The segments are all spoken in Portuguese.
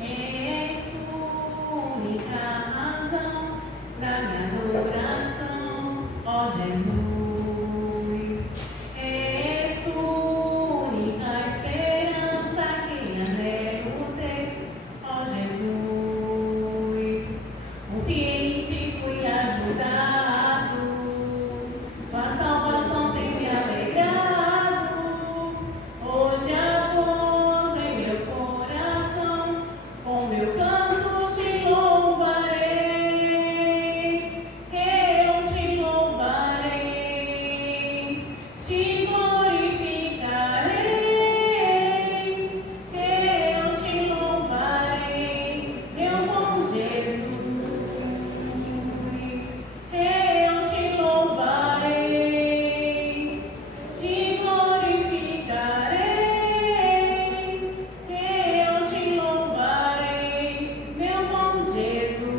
És única razão da minha adoração, ó Jesus. És única esperança que anelo ter, ó Jesus. Confiei em ti, fui ajudado, tua salvação tem me alegrado. Hoje a gozo em meu coração, com meu canto te louvarei. Eu te louvarei, te glorificarei. Eu te louvarei, meu bom Jesus. Eu te louvarei, te glorificarei. Eu te louvarei, meu bom Jesus.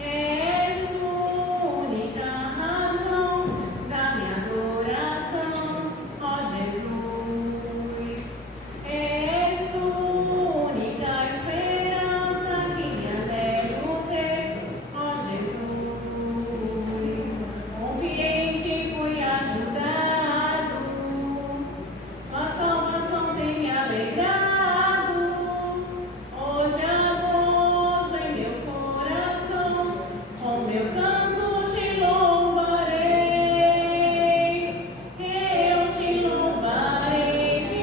És única razão da minha adoração, ó Jesus. És única esperança que anelo ter, ó Jesus. Confiei em ti, fui ajudado, sua salvação tem me alegrado. Hoje há gozo em meu coração, com meu canto te louvarei. Eu te louvarei, te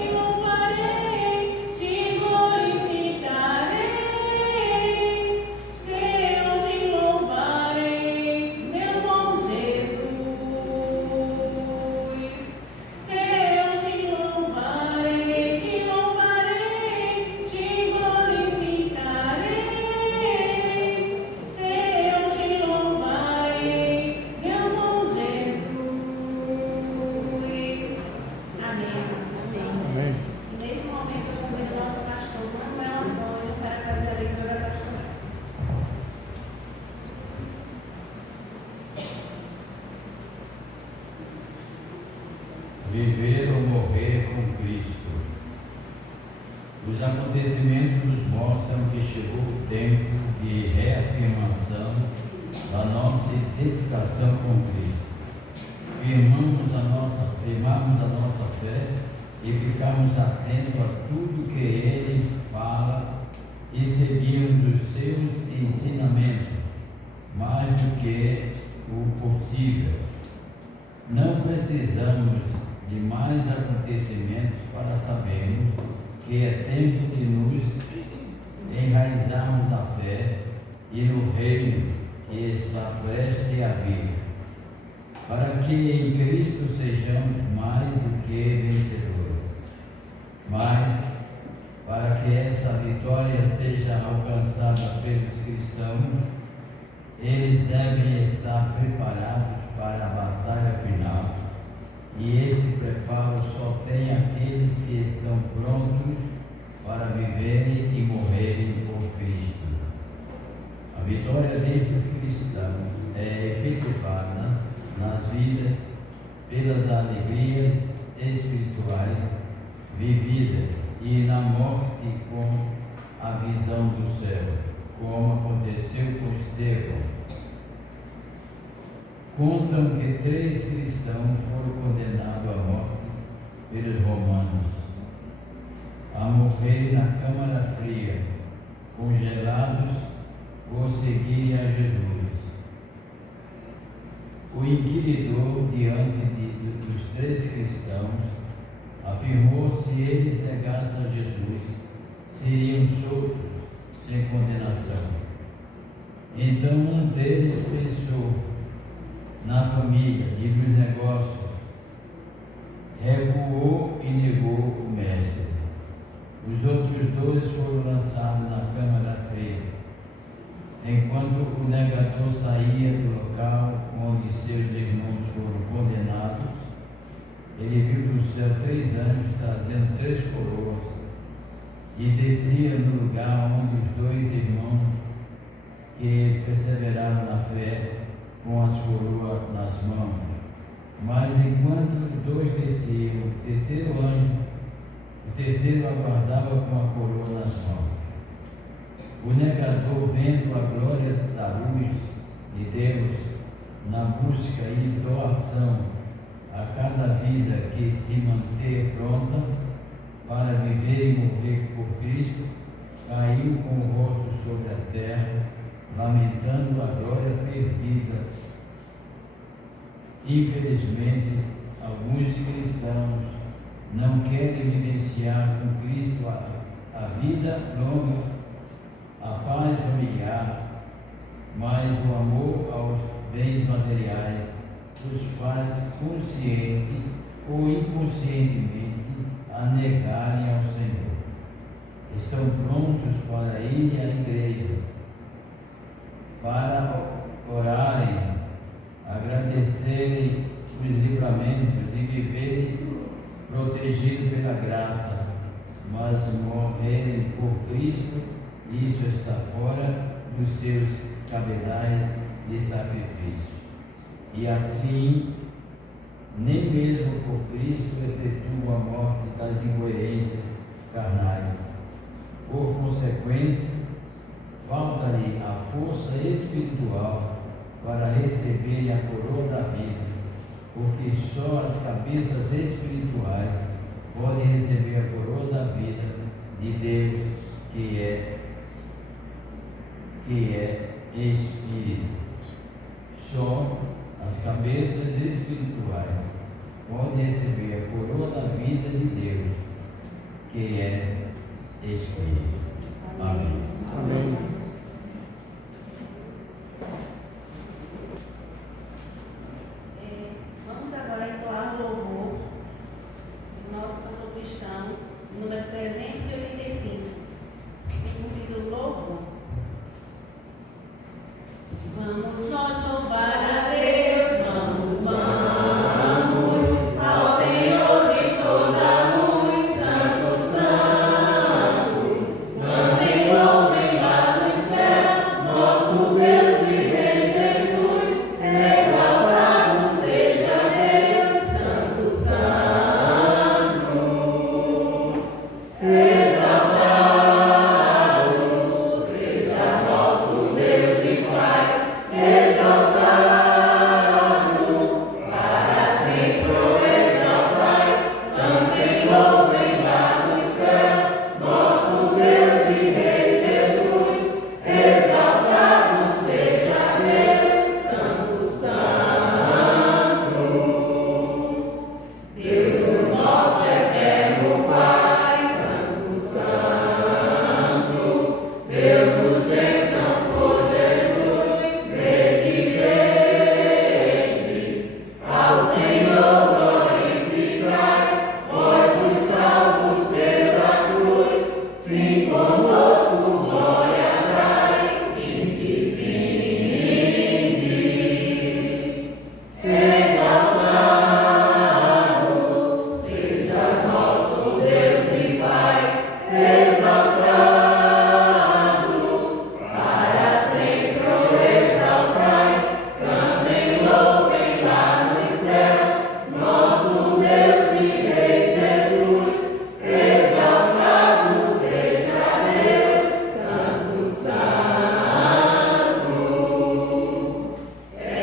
glorificarei. Eu te louvarei, meu bom Jesus. Eu te louvarei, te glorificarei. Eu te louvarei, meu bom Jesus. Amém. Amém. E neste momento eu convido o nosso pastor Manuel Antônio para fazer a leitura pastoral. Viver ou morrer com Cristo. Os acontecimentos nos mostram que chegou o tempo de reafirmação da nossa identificação com Cristo. Firmamos a nossa fé e ficamos atentos a tudo que Ele fala e seguimos os seus ensinamentos, mais do que o possível. Não precisamos de mais acontecimentos para sabermos que é tempo de nos enraizarmos na fé e no reino que está prestes a vir, para que em Cristo sejamos mais do que vencedores. Mas, para que esta vitória seja alcançada pelos cristãos, eles devem estar preparados para a batalha final, e esse preparo só tem aqueles que estão prontos para viverem e morrerem por Cristo. A vitória destes cristãos é efetivada nas vidas pelas alegrias espirituais vividas e na morte com a visão do céu, como aconteceu com Estevão. Contam que 3 cristãos foram condenados à morte pelos romanos, a morrer na câmara fria, congelados por seguirem a Jesus. O inquiridor, diante dos 3 cristãos, afirmou que se eles negassem a Jesus, seriam soltos sem condenação. Então um deles pensou na família e nos negócios, recuou e negou o mestre. Os outros 2 foram lançados na câmara fria. Enquanto o negador saía do local onde seus irmãos foram condenados, ele viu do céu 3 anjos trazendo 3 coroas e descia no lugar onde os 2 irmãos que perseveraram na fé com as coroas nas mãos. Mas enquanto os 2 desciam, o terceiro anjo O terceiro aguardava com a coroa nas mãos. O negador, vendo a glória da luz de Deus, na busca e doação a cada vida que se manter pronta para viver e morrer por Cristo, caiu com o rosto sobre a terra, lamentando a glória perdida. Infelizmente, alguns cristãos não querem vivenciar com Cristo a vida longa, a paz familiar, mas o amor aos bens materiais os faz consciente ou inconscientemente a negarem ao Senhor. Estão prontos para ir a igrejas, para orarem, agradecerem os livramentos e viverem protegidos pela graça, mas morrerem por Cristo, isso está fora dos seus cabedais de sacrifício. E assim, nem mesmo por Cristo efetua a morte das incoerências carnais. Por consequência, falta-lhe a força espiritual para receber a coroa da vida, porque só as cabeças espirituais podem receber a coroa da vida de Deus, que é Espírito. Só as cabeças espirituais podem receber a coroa da vida de Deus, que é Espírito. Amém. Amém. Vamos agora entoar o louvor do nosso cantor cristão, número 385. Convido o louvor. Vamos nós louvar a Deus, vamos ao Senhor de toda a luz, Santo, Santo. Cantem, louvem lá nos céus, nosso Deus e Rei Jesus. Exaltado seja Deus, Santo, Santo. Exaltado seja nosso Deus e Pai. Exaltado, para sempre o exaltai. Cantem, louvem lá nos céus, nosso Deus e Rei Jesus. Exaltado seja Deus, Santo, Santo. Deus, o nosso eterno Pai, Santo, Santo. Deus nos bênçãos por Jesus, vede, ao Senhor glorificai, vós os salvos pela cruz, sim, conosco glória dai, vinde, vinde. Exaltado seja nosso Deus e Pai, exaltado, para sempre o exaltai. Cantem, louvem lá nos céus, nosso Deus e Rei Jesus. Exaltado seja Deus, Santo, Santo.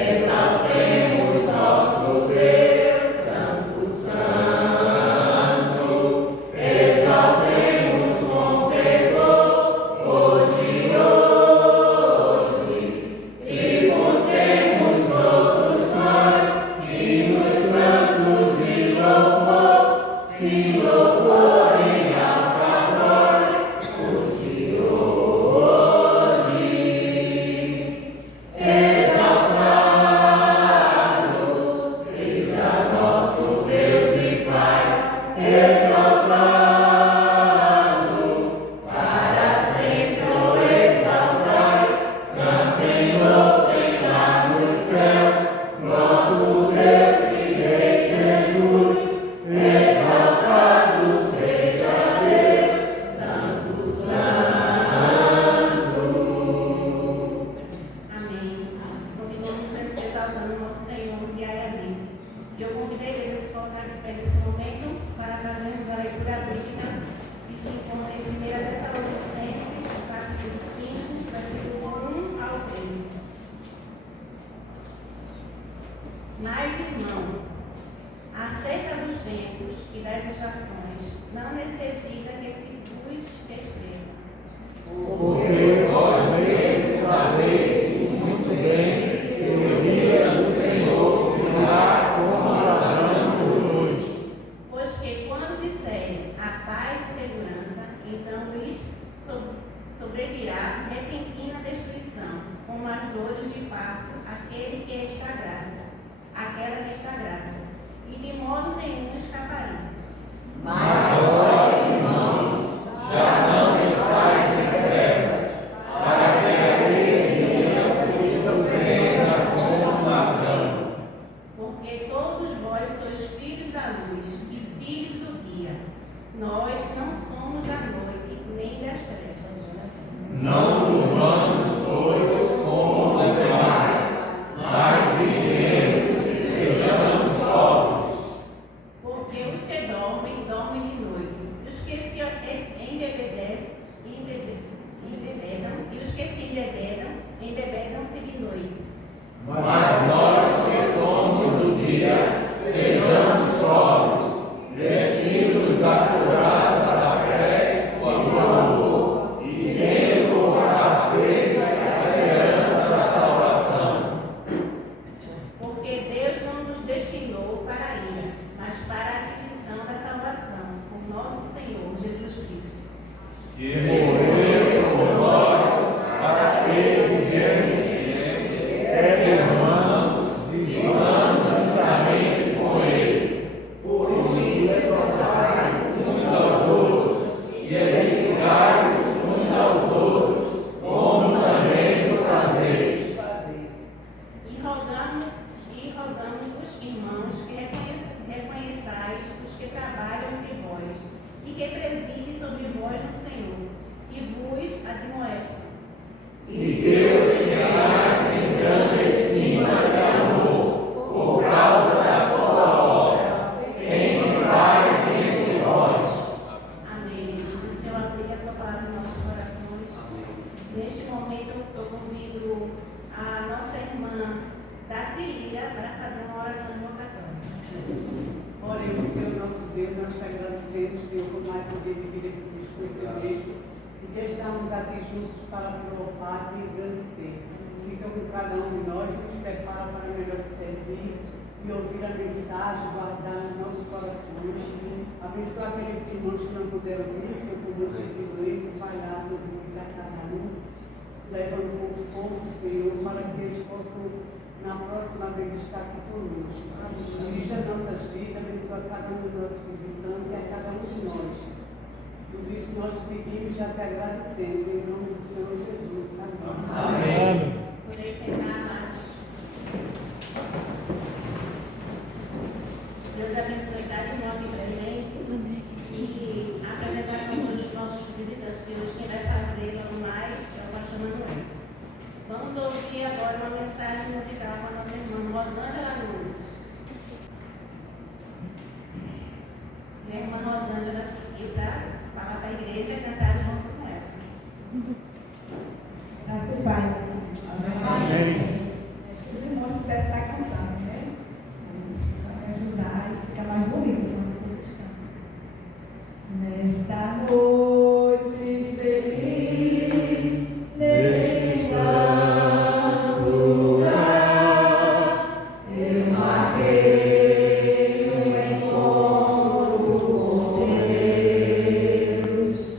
Exaltemos nosso Deus, Santo, Santo. Exaltemos com fervor, hoje, e contemos todos nós, hinos santos de louvor, se louvor em alta voz, hoje. Exaltado seja nosso Deus e Pai, exaltado, para sempre o exaltai. Cantem, louvem lá nos céus, nosso Deus e Rei Jesus. Exaltado seja Deus, Santo, Santo. Amém. Continuamos sempre exaltando nosso Senhor diariamente. Eu convidei a igreja a se colocar de pé nesse momento para fazermos a leitura bíblica Mas, irmão, acerca dos tempos e das estações, não necessita que se vos escreva. Porque vós mesmos sabeis muito bem que o dia do Senhor virá como ladrão de noite. Pois que quando disserem a paz e segurança, então lhes sobrevirá repentina destruição, como as dores de parto, aquela que está grávida, e de modo nenhum escaparão. Mas vós, irmãos, já não estáis em trevas, para que aquele dia vos surpreenda como ladrão. Porque todos vós sois filhos da luz e filhos do dia. Nós não somos da noite, nem das trevas. Não durmamos, pois, como os demais, mas vigiemos e sejamos sóbrios. Porque os que dormem, dormem de noite, e os que se embebedam, e os que se embebedam, embebedam-se de noite. Mas nós que somos do dia, sejamos sóbrios, vestidos da couraça da fé e do amor, e tendo por capacete a esperança da salvação. Porque Deus não nos destinou para a ira, mas para a aquisição da salvação, por nosso Senhor Jesus Cristo. Que morreu por nós, para que vivemos, irmãos, vivamos juntamente com Ele. Por isso exortai uns aos outros e edificai-vos uns aos outros, como também vos fazeis. E rogamos-vos, irmãos, que reconheçais os que trabalham entre vós, e que presidem sobre vós no Senhor, e vos admoestam. E Deus tenhais em grande estima e amor, por causa da sua obra, em paz entre vós. Amém. O Senhor aplique a sua palavra em nossos corações. Neste momento, eu convido a nossa irmã Dacilira para fazer uma oração invocatória. Oremos, Senhor nosso Deus, nós te agradecemos, Senhor, por mais um dia de vida que nos concedeste e que estamos aqui juntos para louvar e engrandecer. Fica com cada um de nós, nos prepara para melhor te servir e ouvir a mensagem, guardar nos nossos corações. Abençoa aqueles irmãos que não puderam vir, Senhor, por motivo de doença, vai lá, Senhor, visitar cada um, levando com conforto, Senhor, para que eles possam na próxima vez estar aqui conosco. Dirija nossas vidas, abençoa cada um dos nossos visitantes e a cada um de nós. Tudo isso nós te pedimos e já te agradecemos, em nome do Senhor Jesus. Amém. Amém. Poder sentar, amados. Deus abençoe cada irmão aqui presente. E a apresentação dos nossos visitantes de hoje, quem vai fazer logo mais é o pastor Manuel. Vamos ouvir agora uma mensagem musical com a nossa irmã Rosângela Nunes. E a irmã Rosângela pediu para falar para a igreja e cantar junto com ela. Graça e paz. Amém. Os irmãos pudessem estar cantando, né? Para ajudar e ficar mais bonito quando eles cantam. Nesta noite feliz, neste santo lugar, eu marquei um encontro com Deus.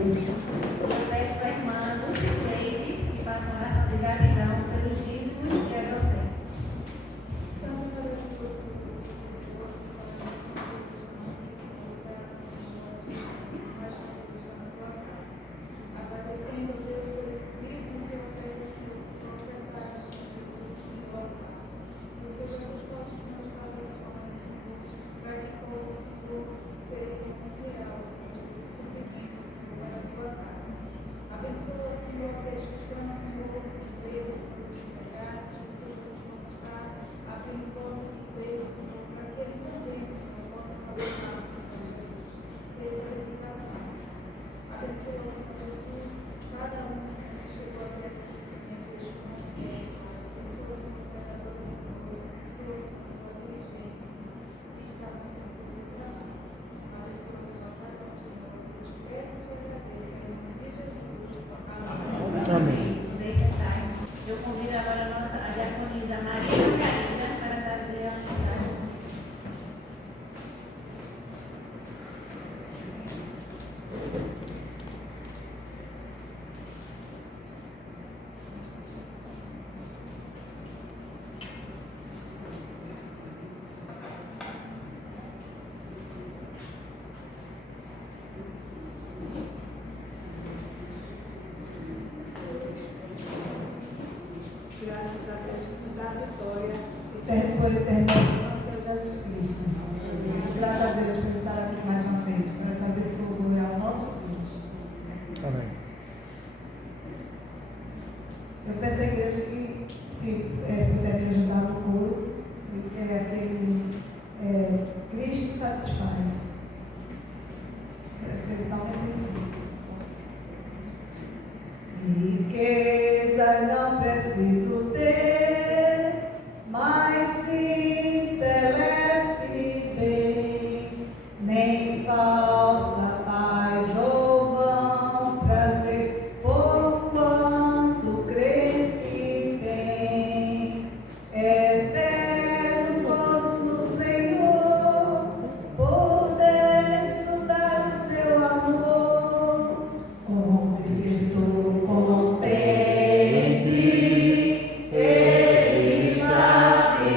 Eu peço à irmã Lucileide que faça uma oração de gratidão pelos dízimos e as ofertas. Agradecendo a Deus por esses dízimos e ofertas que ofertaram, Senhor Jesus, em glória. Que o Senhor Jesus possa se mostrar abençoado, Senhor, para que possa, Senhor, ser material, Senhor Jesus, suprimento, Senhor, para a tua casa. Abençoa, Senhor, aqueles que estão, Senhor, sem emprego, Senhor, desempregados, que o Senhor Jesus possa estar abrindo porta de emprego, Senhor, para que ele também, Senhor, possa fazer parte, Senhor Jesus, dessa dedicação. Abençoa, Senhor Jesus, cada um, Senhor, que chegou até o crescimento deste momento. Abençoa, Senhor, cada um, Senhor. Abençoa, Senhor, a diligência que está no mundo. Abençoa, Senhor, cada um de nós. Eu te peço e te agradeço, em nome de Jesus. Amém. Eu convido agora a nossa diaconisa Maria Margarida para trazer a mensagem. Graças a Deus que dá a vitória. Por eternidade, nosso Senhor Jesus Cristo. Graças a Deus por estar aqui mais uma vez, para trazer esse orgulho ao nosso Deus. Amém. Eu peço à igreja que, se puder me ajudar no coro, aquele Cristo satisfaz. Vocês estão conhecidos. Riqueza não preciso ter, mas sim celeste bem, nem falsa paz ou vão prazer, por quanto crente tem. Eterno gozo no Senhor, poder desfrutar o seu amor. Com Cristo estou contente, Ele me satisfaz.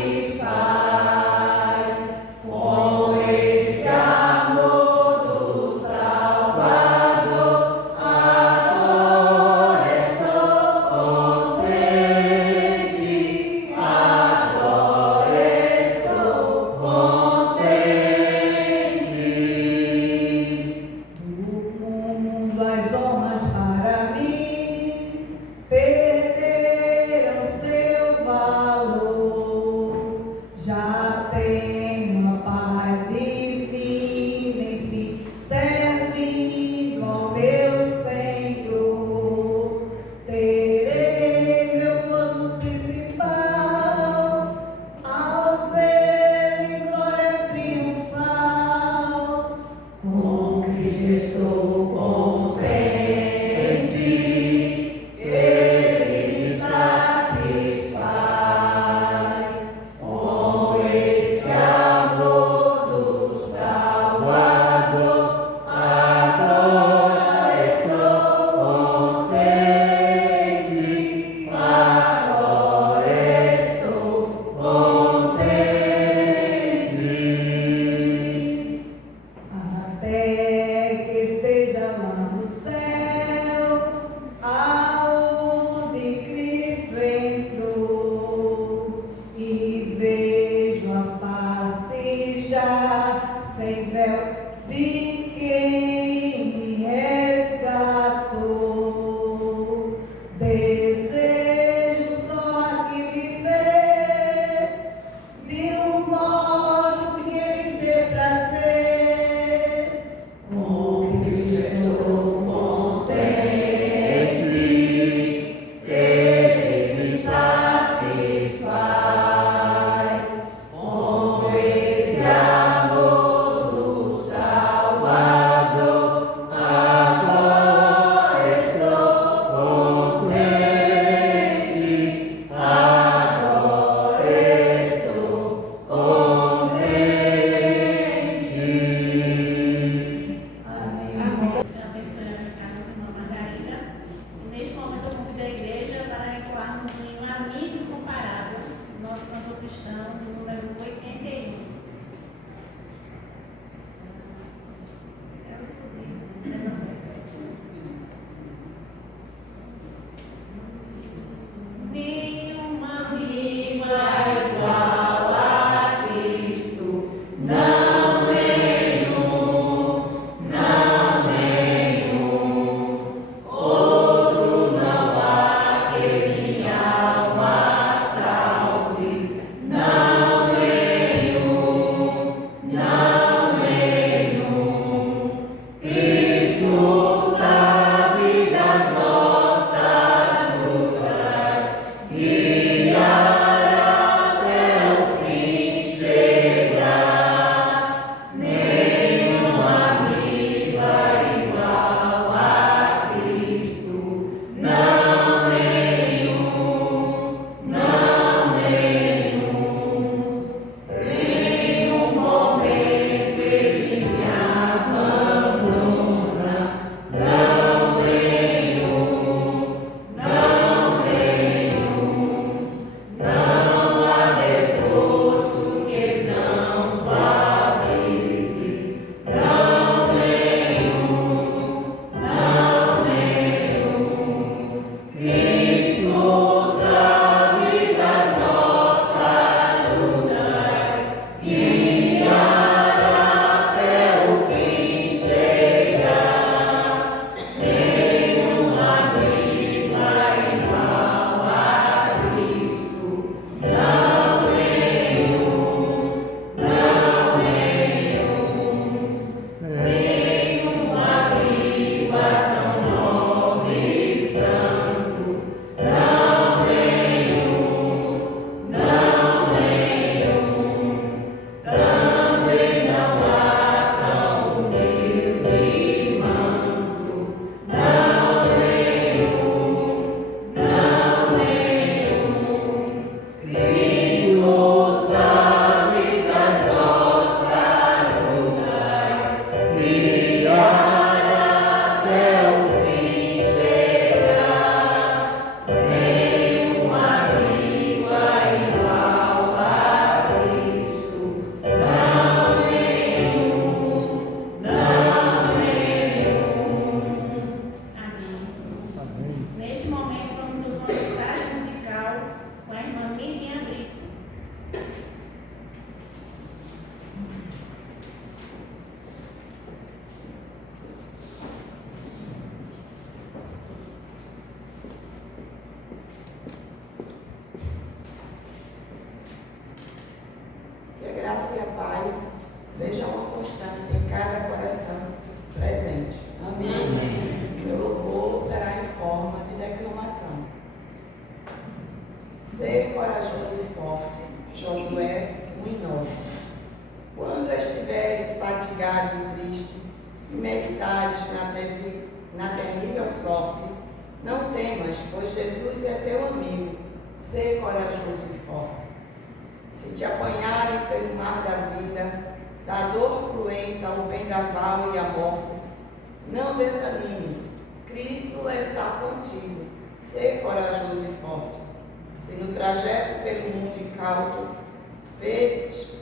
Com esse amor do Salvador, agora estou contente, agora estou contente. Do mundo as honras para mim perderam seu valor. Já tenho a paz divina, enfim, servindo ao meu Senhor. Terei meu gozo principal ao ver em glória triunfal. Com Cristo estou contente, Ele me satisfaz. Com este amor do Salvador, agora estou contente, agora estou contente. Até que esteja lá no céu, aonde Cristo entrou, e vejo a face já sem véu de quem me resgatou. Desejo só aqui viver de um modo que Ele dê prazer. Com Cristo estou contente, Ele me satisfaz. Com esse amor do Salvador, agora estou contente, agora estou contente. Amém. Senhor abençoe a caíres na terrível sorte, não temas, pois Jesus é teu amigo. Sê corajoso e forte. Se te apanharem pelo mar da vida, da dor cruenta, o vendaval e a morte, não desanimes, Cristo está contigo. Sê corajoso e forte. Se no trajeto pelo mundo incauto veres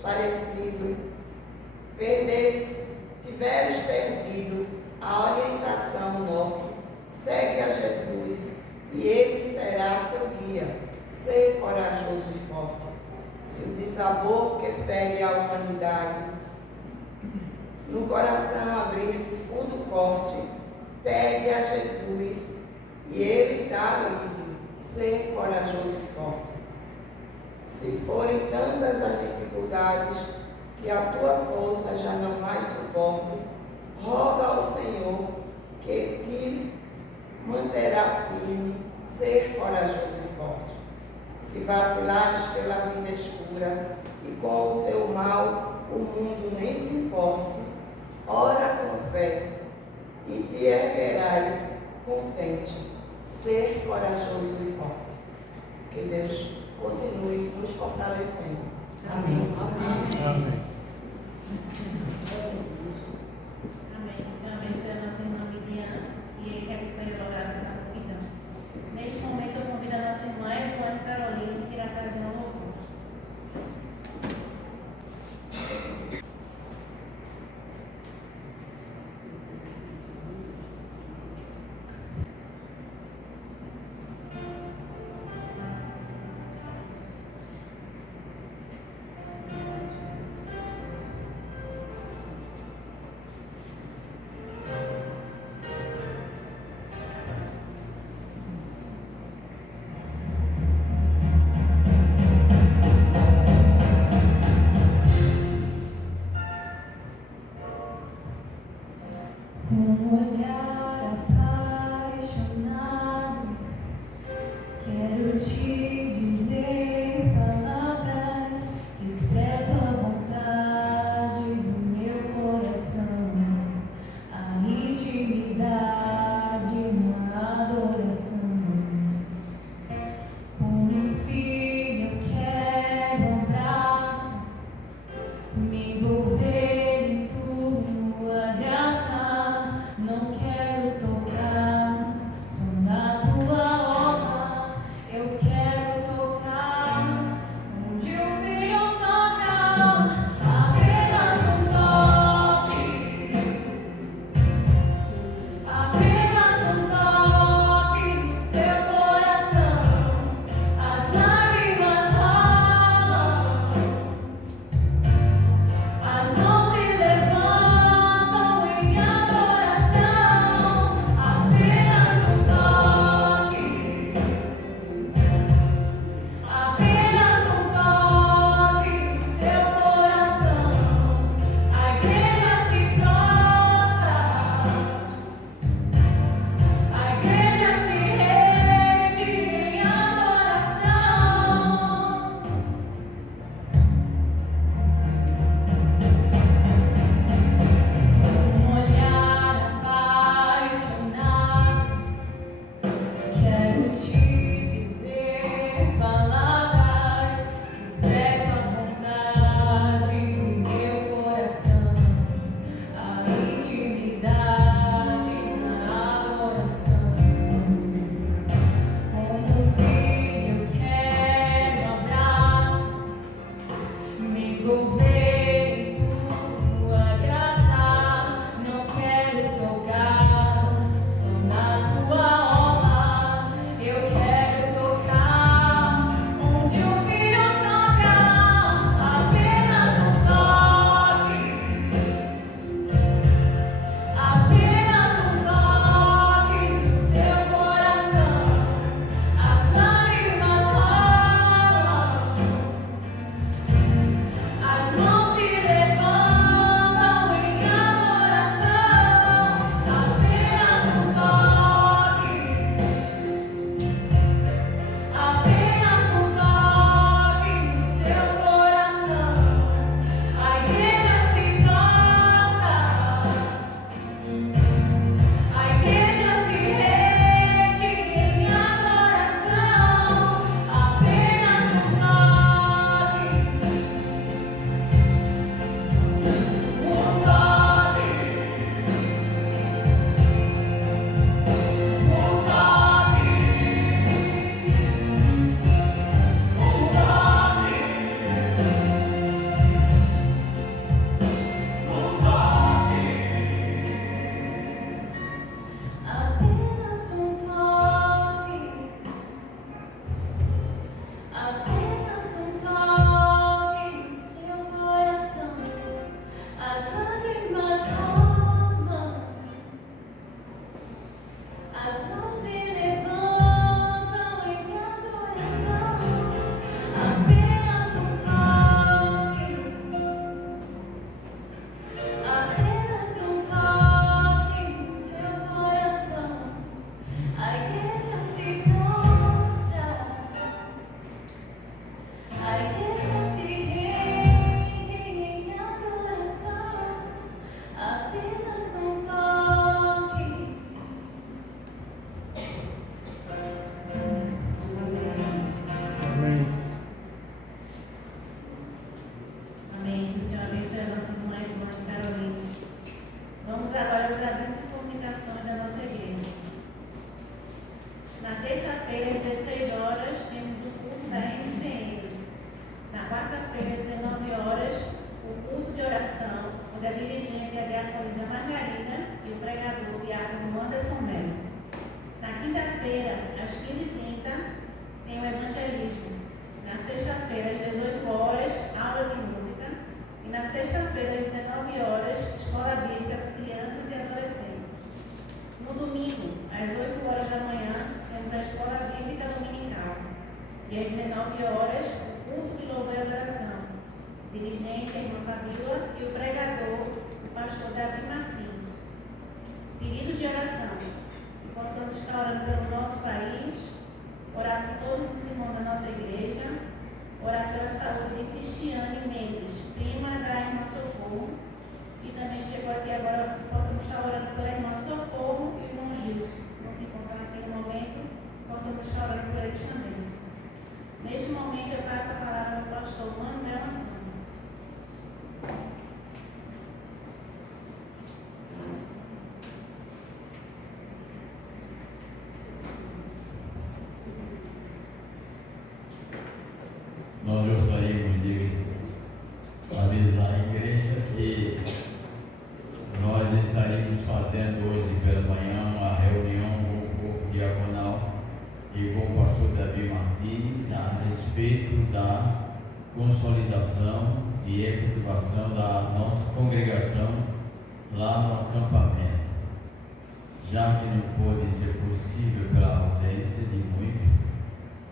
tiveres perdido a orientação norte, segue a Jesus e Ele será teu guia. Sê corajoso e forte. Se o desabor que fere a humanidade no coração abrir de fundo corte, pegue a Jesus e Ele dá livre. Sê corajoso e forte. Se forem tantas as dificuldades que a tua força já não mais suporta, roga ao Senhor que te manterá firme. Ser corajoso e forte. Se vacilares pela vida escura e com o teu mal o mundo nem se importe, ora com fé e te erguerás contente. Ser corajoso e forte. Que Deus continue nos fortalecendo. Amém. Amém. Amém. Amém. O Senhor abençoe a nossa irmã Viviane, que quer que foi lograr nessa multidão. Neste momento, eu convido a nossa irmã Evone Carolina, que irá trazer um louvor. Com um olhar apaixonado, quero te dizer palavras que expressam a vontade do meu coração, a intimidade na adoração. Como um filho, eu quero um abraço, me envolver em tua graça. Não quero tocar só na tua honra, eu quero 19 horas, o culto de louvor e adoração. Dirigente, a irmã Fabíola, e o pregador, o pastor Davi Martins. Pedidos de oração. Que possamos estar orando pelo nosso país, orar por todos os irmãos da nossa igreja, orar pela saúde de Cristiane Mendes, prima da irmã Socorro, e também chegou aqui agora que possamos estar orando pela irmã Socorro e o irmão Gilson. Não se encontram aqui no momento, possamos estar orando por eles também. Neste momento eu passo a palavra ao pastor Manuel Antônio. Nós gostaríamos de avisar a igreja que nós estaríamos fazendo hoje pela manhã uma reunião com o corpo diaconal e com o pastor Davi Martins a respeito da consolidação e efetivação da nossa congregação lá no acampamento. Já que não pôde ser possível pela ausência de muitos,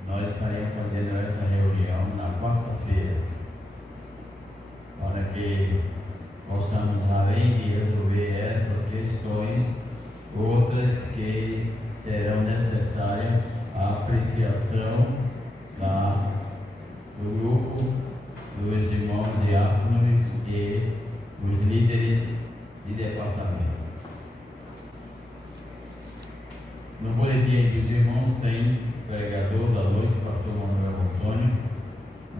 nós estaremos fazendo essa reunião na quarta-feira, para que possamos, além de resolver essas questões, outras que serão necessárias a apreciação do grupo dos irmãos diáconos e os líderes de departamento. No boletim dos irmãos tem pregador da noite, pastor Manuel Antônio,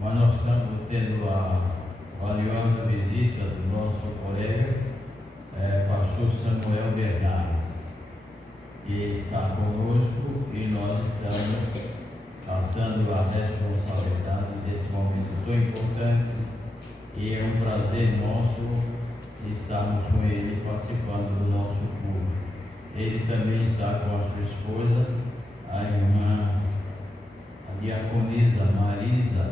mas nós estamos tendo a valiosa visita do nosso colega, pastor Samuel Bernardes, que está conosco e nós estamos passando a responsabilidade desse momento tão importante e é um prazer nosso estarmos com ele participando do nosso culto. Ele também está com a sua esposa, a irmã, a diaconisa Marisa.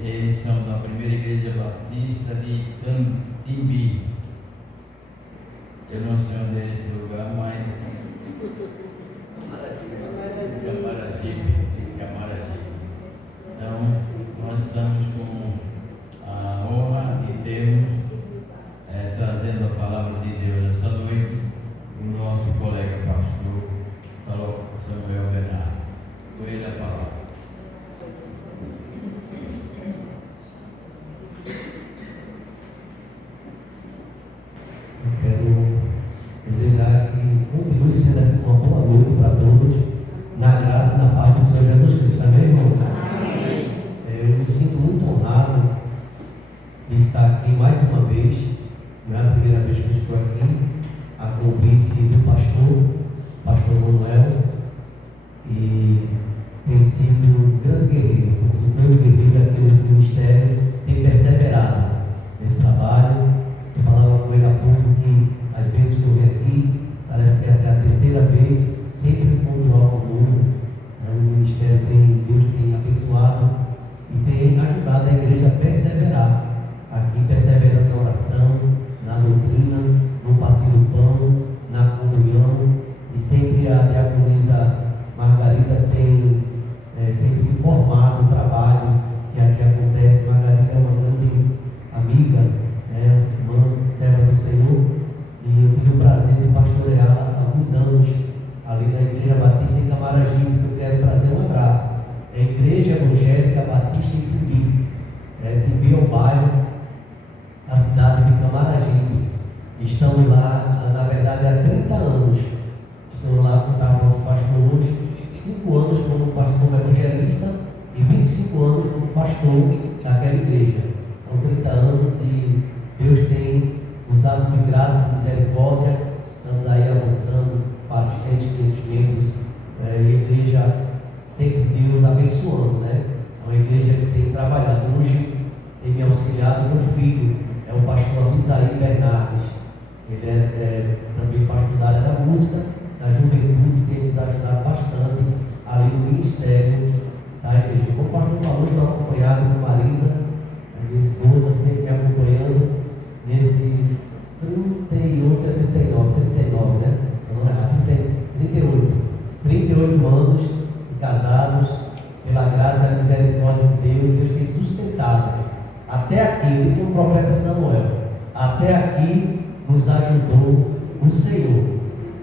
Eles são da primeira igreja batista de Timbi. Eu não sei onde é esse lugar, mas Camaragibe. Então, nós estamos com a honra de termos trazendo a palavra de Deus esta noite o nosso colega pastor Samuel Bernardes. Com ele a palavra. Eu quero desejar que continue sendo assim uma boa noite para todos, na graça e na paz do Senhor Jesus Cristo. Amém, irmãos? Amém. Eu me sinto muito honrado de estar aqui mais uma vez. Não é a primeira vez que eu estou aqui, a convite do pastor Manuel, e tem sido um grande guerreiro, um grande guerreiro aqui nesse ministério, tem perseverado nesse trabalho. Eu falava com ele há pouco que, às vezes que eu venho aqui, parece que essa é a terceira vez, sempre encontro algo novo. O ministério Deus tem abençoado e tem ajudado a igreja a perseverar, aqui perseverando na oração, na doutrina, no partir do pão, na comunhão, e sempre a diaconisa Margarida tem sempre informado o trabalho que aqui acontece. Margarida é uma grande amiga, irmã, serva do Senhor, e eu tive o prazer de pastoreá-la há alguns anos ali na Igreja Batista em Camaragibe, que eu quero trazer um abraço. É a Igreja Evangélica Batista em Timbi. Timbi é o bairro da cidade de Camaragibe. Estamos lá, na verdade, há 30 anos. Estou lá com o nosso pastor hoje, 5 anos como pastor evangelista e 25 anos como pastor daquela igreja. São 30 anos e Deus tem usado de graça, de misericórdia, estamos aí avançando 400, 500 membros, e a igreja sempre Deus abençoando, né? É uma igreja que tem trabalhado. Hoje tem me auxiliado meu filho, é o pastor Abisaí Bernardes. Ele é também pastor da área da música, da juventude, que tem nos ajudado bastante ali no ministério da igreja. Como o pastor falou, estou acompanhado com Marisa, a minha esposa, sempre me acompanhando nesses 39, né? Não é 38 anos de casado. misericórdia de Deus, Deus tem sustentado até aqui, como o profeta Samuel, até aqui nos ajudou o Senhor,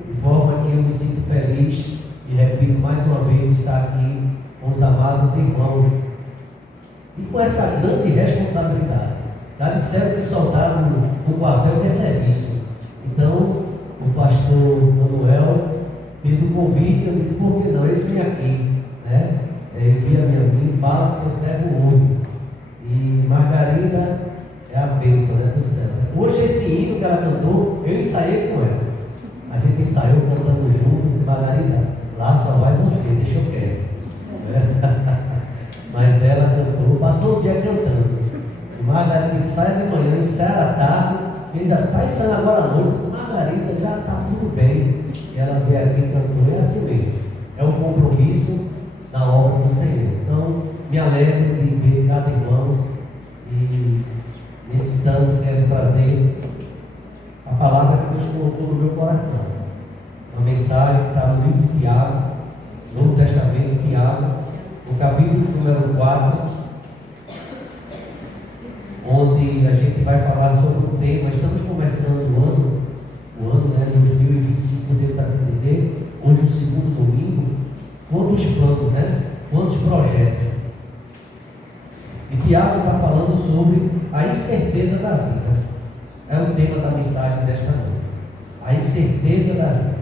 de forma que eu me sinto feliz e repito mais uma vez de estar aqui com os amados irmãos e com essa grande responsabilidade. Já disseram que soldado no quartel quer serviço. Então, o pastor Manuel fez o convite, eu disse, por que não? Eles vêm aqui, né? Envia-me a mim, fala que eu servo o outro. E Margarida é a bênção, né, do céu. Hoje esse hino que ela cantou, eu ensaiei com ela. A gente ensaiou cantando juntos, e Margarida, lá só vai você, deixa eu quieto. Mas ela cantou, passou o dia cantando. E Margarida ensaia de manhã, ensaia à tarde, ainda está ensaiando agora à noite. Margarida, já está tudo bem. E ela veio aqui e cantou, é assim mesmo. É um compromisso da obra do Senhor. Então, me alegro de ver cada irmão e nesse instante quero trazer a palavra que Deus colocou no meu coração. Uma mensagem que está no livro de Tiago, Novo Testamento de Tiago, no capítulo número 4, onde a gente vai falar sobre o tema. Estamos começando o ano, né, 2025, podemos assim dizer, hoje o segundo domingo. Quantos planos, né? Quantos projetos. E Tiago está falando sobre a incerteza da vida. É o tema da mensagem desta noite. A incerteza da vida.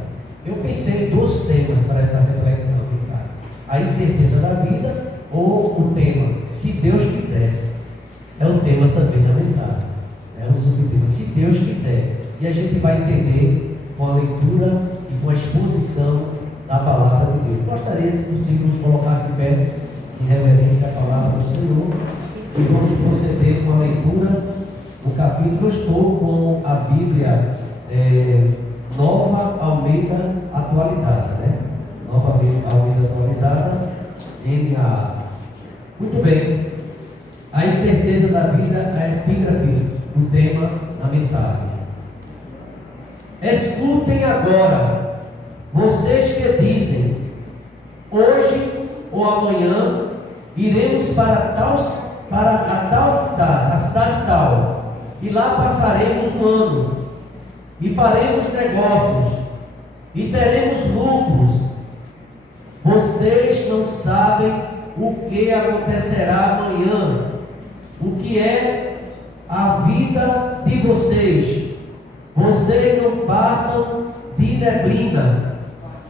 Eu pensei em 2 temas para essa reflexão, sabe? A incerteza da vida ou o tema, se Deus quiser. É o tema também da mensagem. É um subtema, se Deus quiser. E a gente vai entender com a leitura e com a exposição da palavra de Deus. Gostaria, se possível, nos colocar de pé em reverência à palavra do Senhor e vamos proceder com a leitura do capítulo. Eu estou com a Bíblia Nova Almeida Atualizada, né? Nova Almeida Atualizada, NA. Muito bem. A incerteza da vida, a epígrafe, o tema da mensagem. Escutem agora, vocês que dizem, hoje ou amanhã iremos para a tal cidade, a cidade tal, e lá passaremos um ano, e faremos negócios, e teremos lucros. Vocês não sabem o que acontecerá amanhã, o que é a vida de vocês. Vocês não passam de neblina,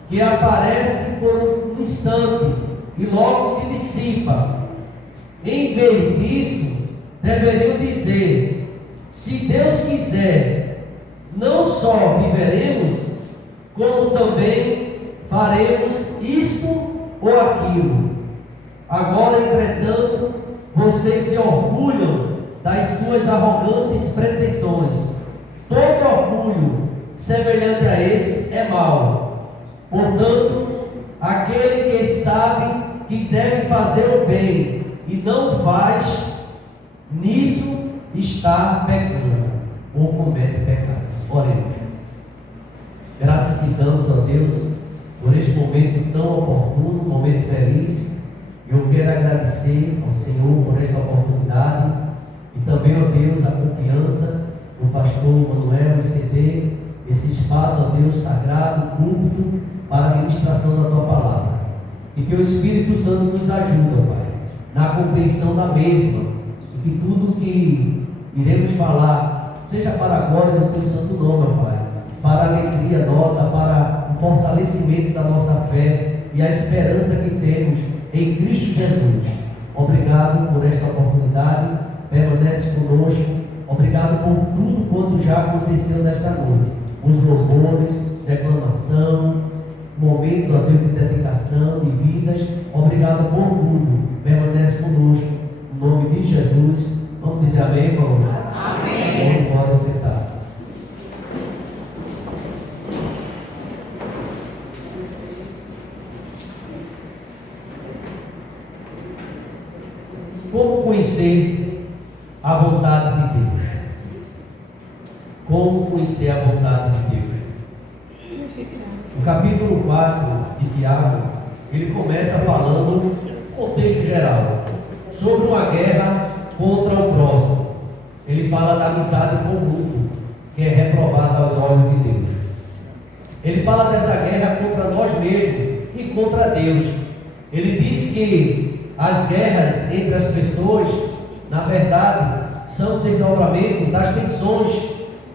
que aparece por um instante e logo se dissipa. Em vez disso, deveriam dizer, se Deus quiser, não só viveremos, como também faremos isto ou aquilo. Agora, entretanto, vocês se orgulham das suas arrogantes pretensões. Todo orgulho semelhante a esse é mau. Portanto, aquele que sabe que deve fazer o bem e não faz, nisso está pecando ou comete pecado. Oremos. Graças te damos, ó Deus, por este momento tão oportuno, momento feliz. Eu quero agradecer ao Senhor por esta oportunidade e também, ó Deus, a confiança do pastor Manuel e ceder esse espaço, ó Deus, sagrado, púlpito, para a ministração da tua palavra. E que o Espírito Santo nos ajude, ó Pai, na compreensão da mesma, e que tudo que iremos falar seja para a glória do teu santo nome, ó Pai, para a alegria nossa, para o fortalecimento da nossa fé e a esperança que temos em Cristo Jesus. Obrigado por esta oportunidade, permanece conosco. Obrigado por tudo quanto já aconteceu nesta noite. Os louvores, declamação, momentos, ó Deus, de dedicação, de vidas. Obrigado por tudo. Permanece conosco. Em nome de Jesus. Vamos dizer amém, irmãos? Amém. Vamos embora sentar. Como conhecer a vontade de Deus? Como conhecer a vontade de Deus? No capítulo 4 de Tiago, ele começa falando contexto geral. sobre uma guerra contra o próximo. Ele fala da amizade com o mundo, que é reprovada aos olhos de Deus. Ele fala dessa guerra contra nós mesmos e contra Deus. Ele diz que as guerras entre as pessoas, na verdade, são desdobramento das tensões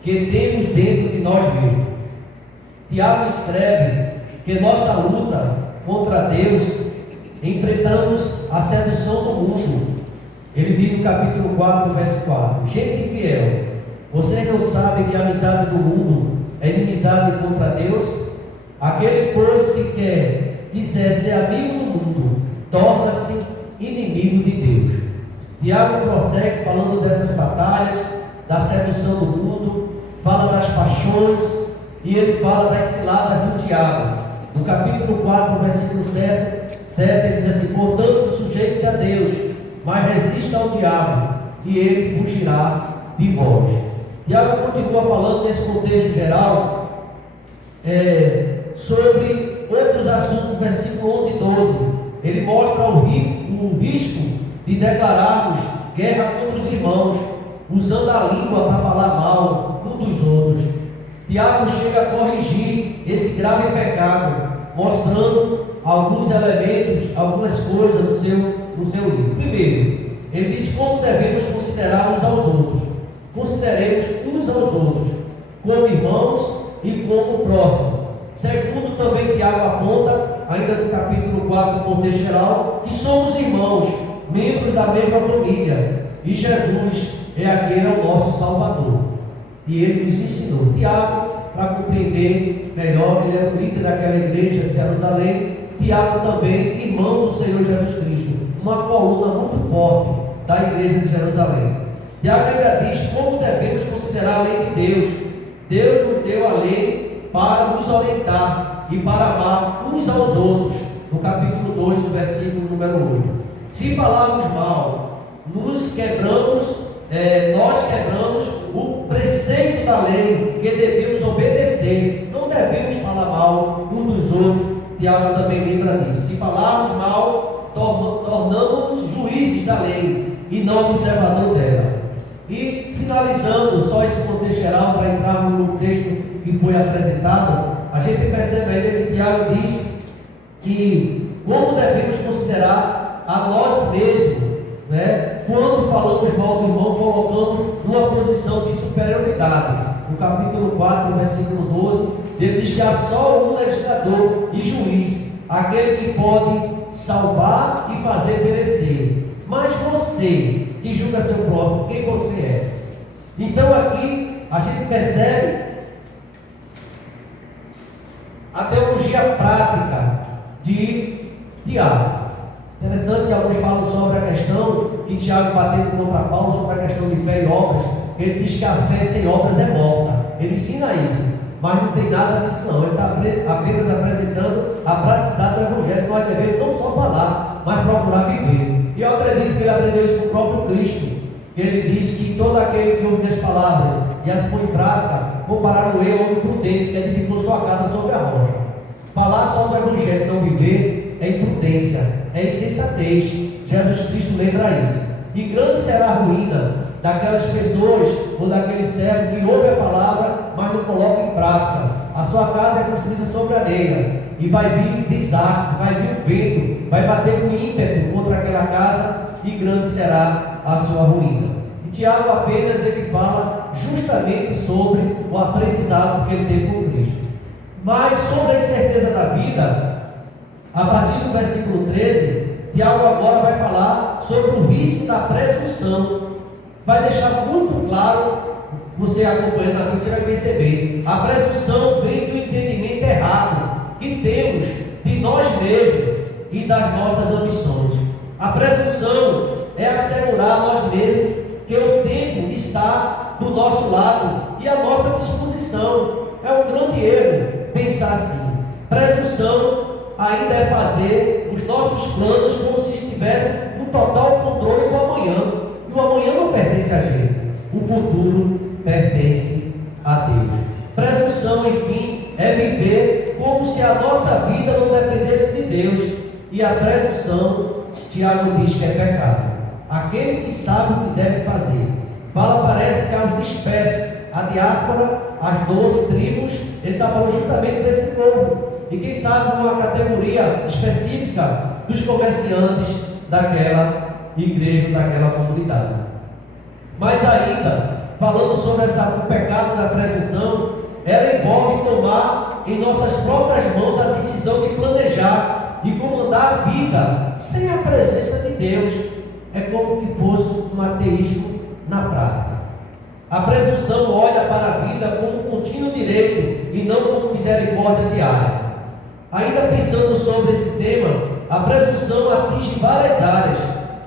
que temos dentro de nós mesmos. Tiago escreve que nossa luta contra Deus, enfrentamos a sedução do mundo. Ele diz no capítulo 4, verso 4: gente infiel, vocês não sabem que a amizade do mundo é inimizade contra Deus? Aquele, pois, que quiser ser amigo do mundo, torna-se inimigo de Deus. Tiago prossegue falando dessas batalhas, da sedução do mundo, fala das paixões, e ele fala das ciladas do diabo. No capítulo 4, versículo 7, ele diz assim: portanto, sujeite-se a Deus, mas resista ao diabo, e ele fugirá de vós. Tiago continua falando nesse contexto geral sobre outros assuntos, versículo 11 e 12. Ele mostra o risco de declararmos guerra contra os irmãos, usando a língua para falar mal um dos outros. Tiago chega a corrigir esse grave pecado, mostrando alguns elementos, algumas coisas no seu livro. Primeiro, ele diz como devemos considerar uns aos outros. Consideremos uns aos outros como irmãos e como próximos. Segundo, também Tiago aponta, ainda no capítulo 4, no contexto geral, que somos irmãos, membros da mesma família, e Jesus é aquele o nosso Salvador. E ele nos ensinou. Tiago, para compreender melhor, ele era o líder daquela igreja de Jerusalém. Tiago também, irmão do Senhor Jesus Cristo, uma coluna muito forte da igreja de Jerusalém. Tiago ainda diz como devemos considerar a lei de Deus. Deus nos deu a lei para nos orientar e para amar uns aos outros. No capítulo 2, o versículo número 8. Se falarmos mal, nós quebramos o preceito da lei que devemos obedecer. Não devemos falar mal um dos outros. Tiago também lembra disso. Se falarmos mal, tornamos-nos juízes da lei e não observador dela. E finalizando só esse contexto geral, para entrarmos no texto que foi apresentado, a gente percebe ainda que Tiago diz que como devemos considerar a nós mesmos, né? Quando falamos mal do irmão, colocamos numa posição de superioridade. No capítulo 4, versículo 12, ele diz que há só um legislador e juiz, aquele que pode salvar e fazer perecer. Mas você, que julga seu próprio, quem você é? Então aqui a gente percebe a teologia prática de Tiago. Interessante que alguns falam sobre a questão que Tiago batendo contra Paulo sobre a questão de fé e obras. Ele diz que a fé sem obras é morta. Ele ensina isso, mas não tem nada disso não. Ele está apenas apresentando a praticidade do Evangelho. Nós devemos não só falar, mas procurar viver. E eu acredito que ele aprendeu isso com o próprio Cristo. Ele diz que todo aquele que ouve as palavras e as põe em prática, compararam eu ao homem prudente que edificou sua casa sobre a rocha. Falar só do Evangelho e não viver é imprudência, é insensatez. Jesus Cristo lembra isso. E grande será a ruína daquelas pessoas ou daquele servo que ouve a palavra, mas não coloca em prática. A sua casa é construída sobre areia e vai vir desastre, vai vir vento, vai bater com ímpeto contra aquela casa e grande será a sua ruína. E Tiago apenas ele fala justamente sobre o aprendizado que ele teve com Cristo. Mas sobre a incerteza da vida, a partir do versículo 13, Tiago agora vai falar sobre o risco da presunção. Vai deixar muito claro, você acompanhando a mim, você vai perceber. A presunção vem do entendimento errado que temos de nós mesmos e das nossas ambições. A presunção é assegurar a nós mesmos que o tempo está do nosso lado e à nossa disposição. É um grande erro pensar assim. Presunção ainda é fazer os nossos planos como se estivesse no total controle do amanhã. E o amanhã não pertence a gente. O futuro pertence a Deus. Presunção, enfim, é viver como se a nossa vida não dependesse de Deus. E a presunção, Tiago diz que é pecado. aquele que sabe o que deve fazer. Fala, parece que há um disperso, a diáspora, as 12 tribos, ele está falando justamente para esse povo. E quem sabe uma categoria específica dos comerciantes daquela igreja, daquela comunidade. Mas ainda, falando sobre o pecado da presunção, ela envolve tomar em nossas próprias mãos a decisão de planejar e comandar a vida sem a presença de Deus. É como que fosse um ateísmo na prática. A presunção olha para a vida como um contínuo direito e não como misericórdia diária. Ainda pensando sobre esse tema, a presunção atinge várias áreas,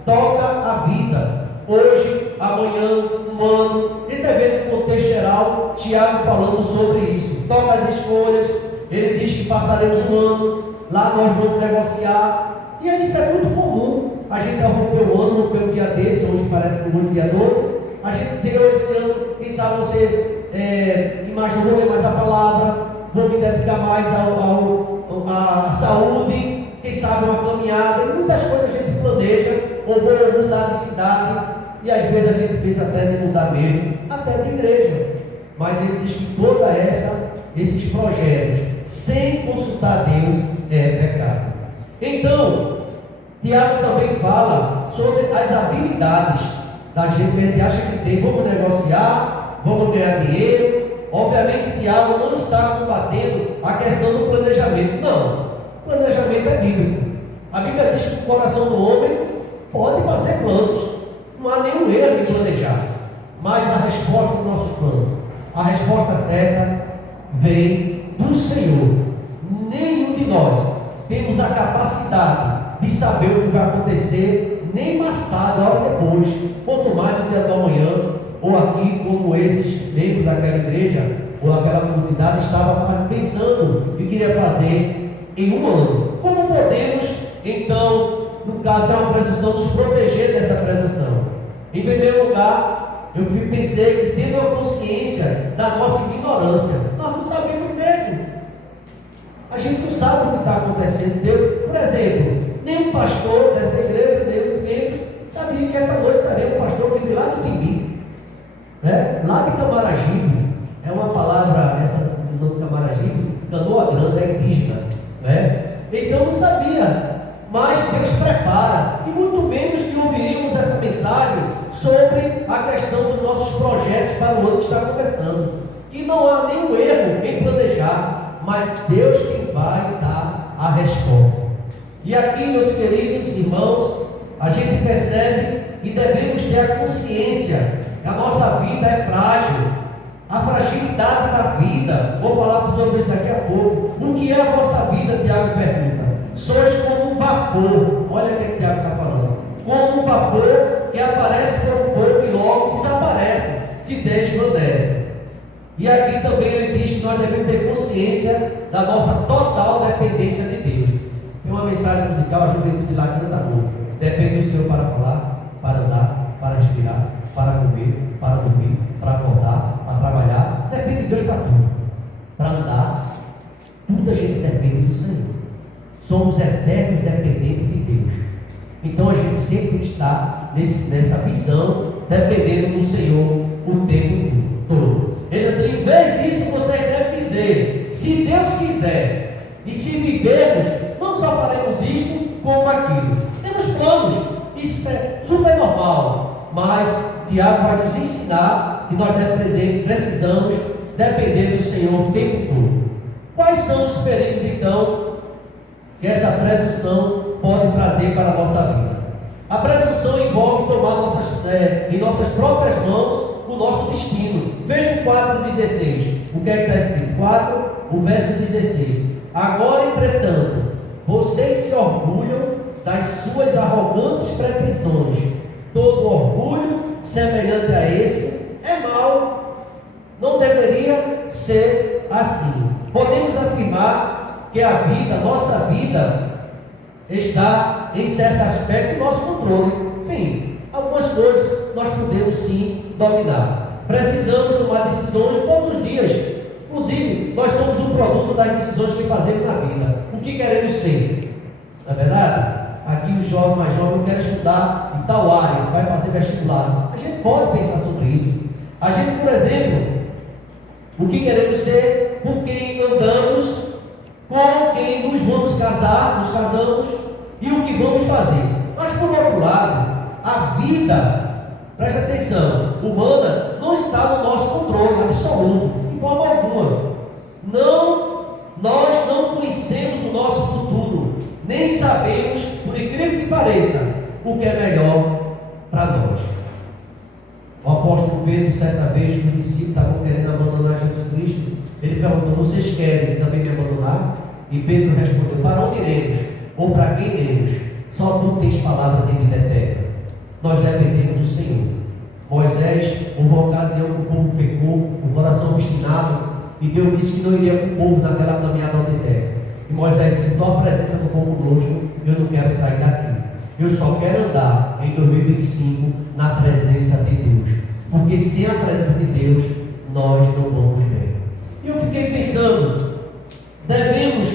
toca a vida, hoje, amanhã, um ano. Ele está vendo no contexto geral, Tiago falando sobre isso, toca as escolhas. Ele diz que passaremos um ano, lá nós vamos negociar, e aí isso é muito comum. A gente rompeu o ano, rompeu um dia desse, hoje parece que foi dia 12, a gente chegou esse ano, quem sabe você imagina, vou ler mais a palavra, vou me dedicar mais à saúde, quem sabe uma caminhada, e muitas coisas a gente planeja, ou vou mudar de cidade, e às vezes a gente pensa até de mudar mesmo, até de igreja. Mas ele diz que toda esses projetos, sem consultar Deus, é pecado. Então, Tiago também fala sobre as habilidades da gente, que a gente acha que tem. Vamos negociar, vamos ganhar dinheiro. Obviamente, Tiago não está combatendo a questão do planejamento. Não, planejamento é bíblico. A Bíblia diz que o coração do homem pode fazer planos. Não há nenhum erro em planejar. Mas a resposta dos nossos planos, a resposta certa vem do Senhor. Nenhum de nós temos a capacidade de saber o que vai acontecer, nem mais tarde, a hora depois, quanto mais o dia do amanhã, ou aqui, como esses membros daquela igreja, ou aquela comunidade, estava pensando e queria fazer em um ano. Como podemos, então, no caso, é uma presunção, nos proteger dessa presunção? Em primeiro lugar, eu pensei que tendo a consciência da nossa ignorância, nós não sabemos mesmo. A gente não sabe o que está acontecendo. Deus, por exemplo, nenhum pastor dessa igreja, nem os membros, sabia que essa noite estaria um pastor que veio lá do Timbi, né? Lá de Camaragibe. É uma palavra, essa do Camaragibe, Canoa Grande, é indígena, né? Então não sabia, mas Deus prepara, e muito menos que ouviríamos essa mensagem sobre a questão dos nossos projetos para o ano que está começando, que não há nenhum erro em planejar, mas Deus quem vai dar a resposta. E aqui, meus queridos irmãos, a gente percebe que devemos ter a consciência que a nossa vida é frágil, a fragilidade da vida. Vou falar sobre isso daqui a pouco. O que é a vossa vida? Tiago pergunta. Sois como um vapor. Olha o que Tiago está falando. Como um vapor que aparece por um pouco e logo desaparece, se desvanece. E aqui também ele diz que nós devemos ter consciência da nossa total dependência de Deus. Tem uma mensagem musical, a juventude lá canta muito. Depende do Senhor para falar, para andar, para respirar, para comer, para dormir, para acordar, para trabalhar. Depende de Deus para tudo. Para andar, tudo a gente depende do Senhor. Somos eternos dependentes de Deus. Então a gente sempre está nessa visão, dependendo do Senhor o tempo todo. Ele diz assim: em vez disso, vocês devem dizer: se Deus quiser, e se vivermos, não só faremos isto como aquilo. Temos planos, isso é super normal, mas Tiago vai nos ensinar que nós precisamos depender do Senhor o tempo todo. Quais são os perigos, então, que essa presunção pode trazer para a nossa vida? A presunção envolve tomar em nossas próprias mãos o nosso destino. Veja o 4:16. O que é que está escrito? 4, o verso 16. Agora, entretanto, vocês se orgulham das suas arrogantes pretensões. Todo orgulho semelhante a esse é mau. Não deveria ser assim. Podemos afirmar que a vida, nossa vida, está em certo aspecto no nosso controle. Sim, algumas coisas nós podemos sim dominar. Precisamos tomar decisões todos os dias. Inclusive, nós somos um produto das decisões que fazemos na vida. O que queremos ser? Não é verdade? aqui o jovem mais jovem quer estudar em tal área, vai fazer vestibular. A gente pode pensar sobre isso. A gente, por exemplo, o que queremos ser, com quem andamos, com quem nos vamos casar, nos casamos e o que vamos fazer. Mas por outro lado, a vida, preste atenção, humana não está no nosso controle absoluto, de forma alguma. Nós não conhecemos o nosso futuro, nem sabemos, por incrível que pareça, o que é melhor para nós. O apóstolo Pedro, certa vez, os discípulos estavam querendo abandonar Jesus Cristo. Ele perguntou: vocês querem também me abandonar? E Pedro respondeu: para onde iremos? Ou para quem iremos? Só tu tens palavra de vida eterna. Nós dependemos do Senhor. Moisés, houve uma ocasião que o povo pecou, o coração obstinado, e Deus disse que não iria com o povo naquela caminhada ao deserto. E Moisés disse: tua presença do fogo conosco, eu não quero sair daqui. Eu só quero andar em 2025 na presença de Deus. Porque sem a presença de Deus, nós não vamos ver. E eu fiquei pensando, devemos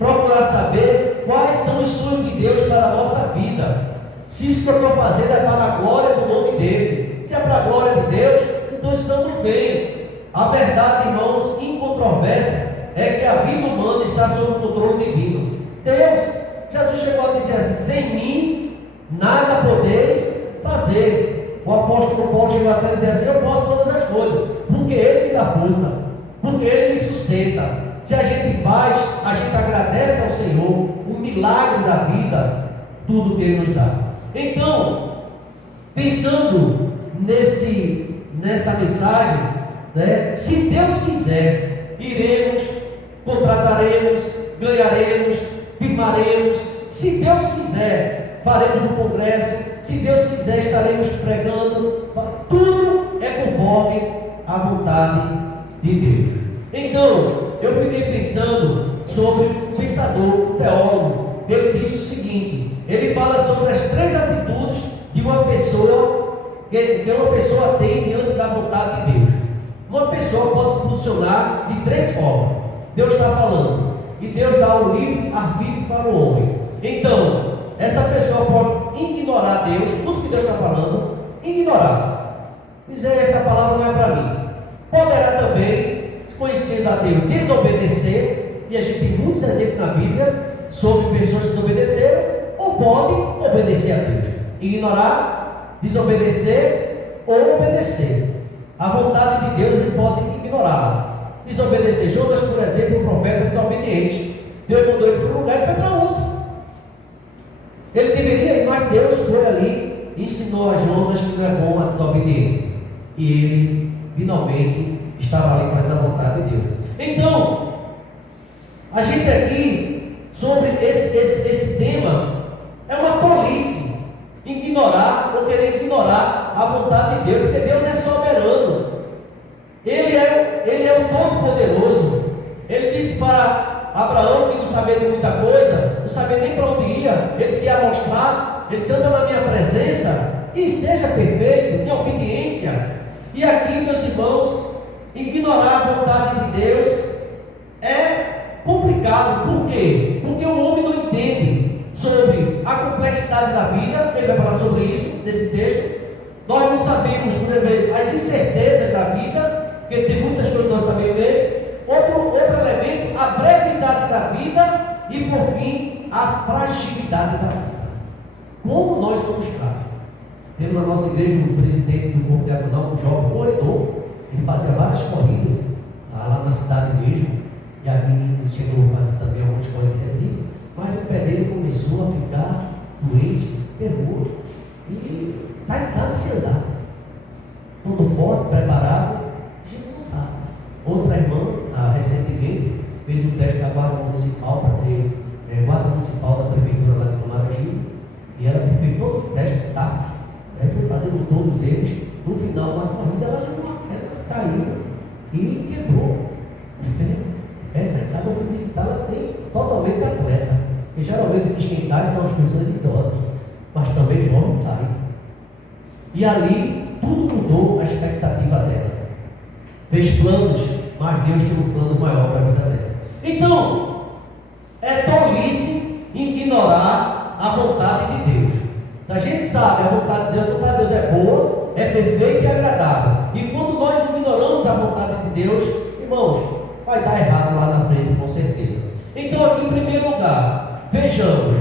procurar saber quais são os sonhos de Deus para a nossa vida. Se isso que eu estou fazendo é para a glória do nome dele, se é para a glória de Deus, então estamos bem. A verdade, irmãos, incontrovérsia, é que a vida humana está sob o controle divino. Jesus chegou a dizer assim: sem mim nada podeis fazer. O apóstolo Paulo chegou até a dizer assim: eu posso todas as coisas, porque ele me dá força, porque ele me sustenta. Se a gente faz, a gente agradece ao Senhor o milagre da vida, tudo que ele nos dá. Então, pensando nessa mensagem, né, se Deus quiser, iremos, contrataremos, ganharemos, firmaremos. Se Deus quiser, faremos um congresso. Se Deus quiser, estaremos pregando. Tudo é conforme a vontade de Deus. Então, eu fiquei pensando sobre o pensador, o teólogo. Ele disse o seguinte: ele fala sobre as 3 atitudes de uma pessoa que uma pessoa tem diante da vontade de Deus. Uma pessoa pode se posicionar de 3 formas. Deus está falando, e Deus dá o livre arbítrio para o homem. Então, essa pessoa pode ignorar Deus, tudo que Deus está falando, ignorar. Dizer: essa palavra não é para mim. Poderá também, conhecendo a Deus, desobedecer, e a gente tem muitos exemplos na Bíblia sobre pessoas que desobedeceram, ou pode obedecer a Deus. Ignorar, desobedecer ou obedecer. A vontade de Deus a gente pode ignorar. Desobedecer. Jonas, por exemplo, o profeta desobediente. Deus mandou ele para um lugar e foi para outro. Ele deveria ir, mas Deus foi ali e ensinou a Jonas que não é bom a desobediência. E ele finalmente estava ali fazendo a vontade de Deus. Então, a gente aqui, sobre esse tema, é uma tolice ignorar ou querer ignorar a vontade de Deus, porque Deus é soberano. Ele é o Todo-Poderoso. Ele disse para Abraão, que não sabia de muita coisa, não sabia nem para onde ia, ele disse que ia mostrar, ele disse: anda na minha presença e seja perfeito, em obediência. E aqui, meus irmãos, ignorar a vontade de Deus é complicado. Por quê? Porque o homem não entende sobre a complexidade da vida. Ele vai falar sobre isso nesse texto. Nós não sabemos, muitas vezes, as incertezas da vida, porque tem muitas coisas que nós sabemos mesmo. Outro elemento, a brevidade da vida, e por fim, a fragilidade da vida. Como nós somos frágeis. Temos na nossa igreja um presidente do corpo diaconal, um jovem corredor. Ele fazia várias corridas lá na cidade mesmo, e aqui chegou a fazer também algumas corridas de Recife, mas o pé dele começou a ficar doente, ferrou, e está em casa sem andar. Todo forte, preparado, a gente não sabe. Outra irmã, recentemente, fez um teste da guarda municipal para ser guarda municipal da prefeitura lá de Camaragibe, e ela fez todo o teste tático, foi fazendo todos eles. No final da corrida, ela caiu e quebrou o ferro. Cada um foi visitá-la assim, totalmente atleta. E geralmente os quem caem são as pessoas idosas, mas também jovens caem. E ali tudo mudou a expectativa dela. Fez planos, mas Deus tinha um plano maior para a vida dela. Então, é tolice ignorar a vontade de sabe a vontade de Deus. A vontade de Deus é boa, é perfeita e agradável. E quando nós ignoramos a vontade de Deus, irmãos, vai dar errado lá na frente, com certeza. Então, aqui em primeiro lugar, vejamos,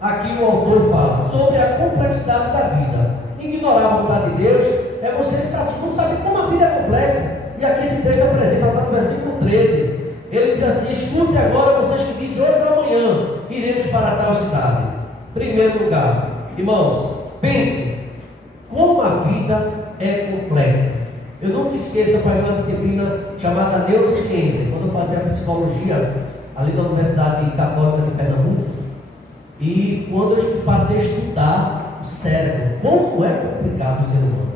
aqui o autor fala sobre a complexidade da vida. Ignorar a vontade de Deus é você não saber como a vida é complexa. E aqui esse texto apresenta, está no versículo 13. Ele diz assim: escute agora vocês que dizem hoje ou amanhã iremos para tal cidade. Primeiro lugar, irmãos, pense como a vida é complexa. Eu nunca esqueço, eu paguei uma disciplina chamada neurociência, quando eu fazia psicologia ali na Universidade Católica de Pernambuco. E quando eu passei a estudar o cérebro, como é complicado o ser humano.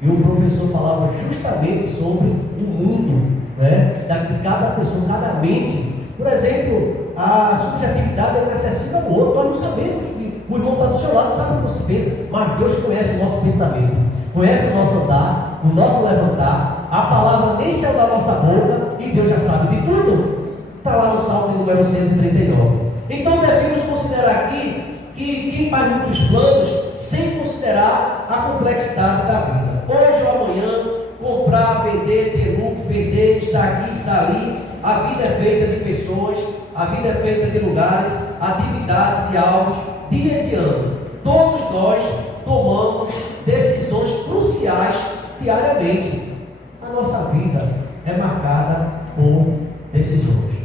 E o professor falava justamente sobre o mundo, né, de cada pessoa, cada mente. Por exemplo, a subjetividade é acessível ao outro. Nós não sabemos que o irmão está do seu lado, sabe o que você pensa, mas Deus conhece o nosso pensamento, conhece o nosso andar, o nosso levantar. A palavra nem saiu da nossa boca e Deus já sabe de tudo. Está lá no Salmo número 139. Então devemos considerar aqui que quem faz muitos planos sem considerar a complexidade da vida. Hoje ou amanhã, comprar, vender, ter lucro, perder, estar aqui, estar ali. A vida é feita de pessoas, a vida é feita de lugares, atividades e alvos, dias e anos. Todos nós tomamos decisões cruciais diariamente. A nossa vida é marcada por decisões.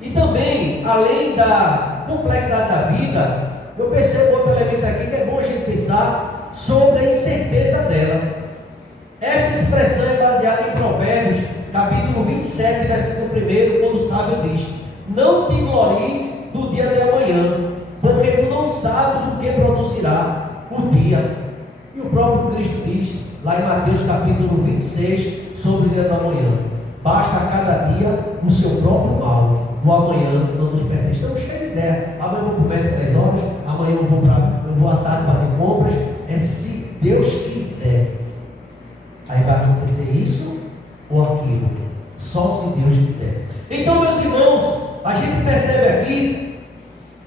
E também, além da complexidade da vida, eu percebo outro elemento aqui que é bom a gente pensar sobre a incerteza dela. Esta expressão é baseada em Provérbios, capítulo 27, versículo 1, quando o sábio diz: não te glories do dia de amanhã, porque tu não sabes o que produzirá o dia. E o próprio Cristo diz, lá em Mateus capítulo 26, sobre o dia do amanhã: basta a cada dia o seu próprio mal. O amanhã não nos pertence. Estamos cheios de ideia. Amanhã eu vou para o médico 10 horas, amanhã eu vou à tarde fazer compras. É se Deus quiser. Aí vai acontecer isso ou aquilo. Só se Deus quiser. Então, meus irmãos, a gente percebe aqui,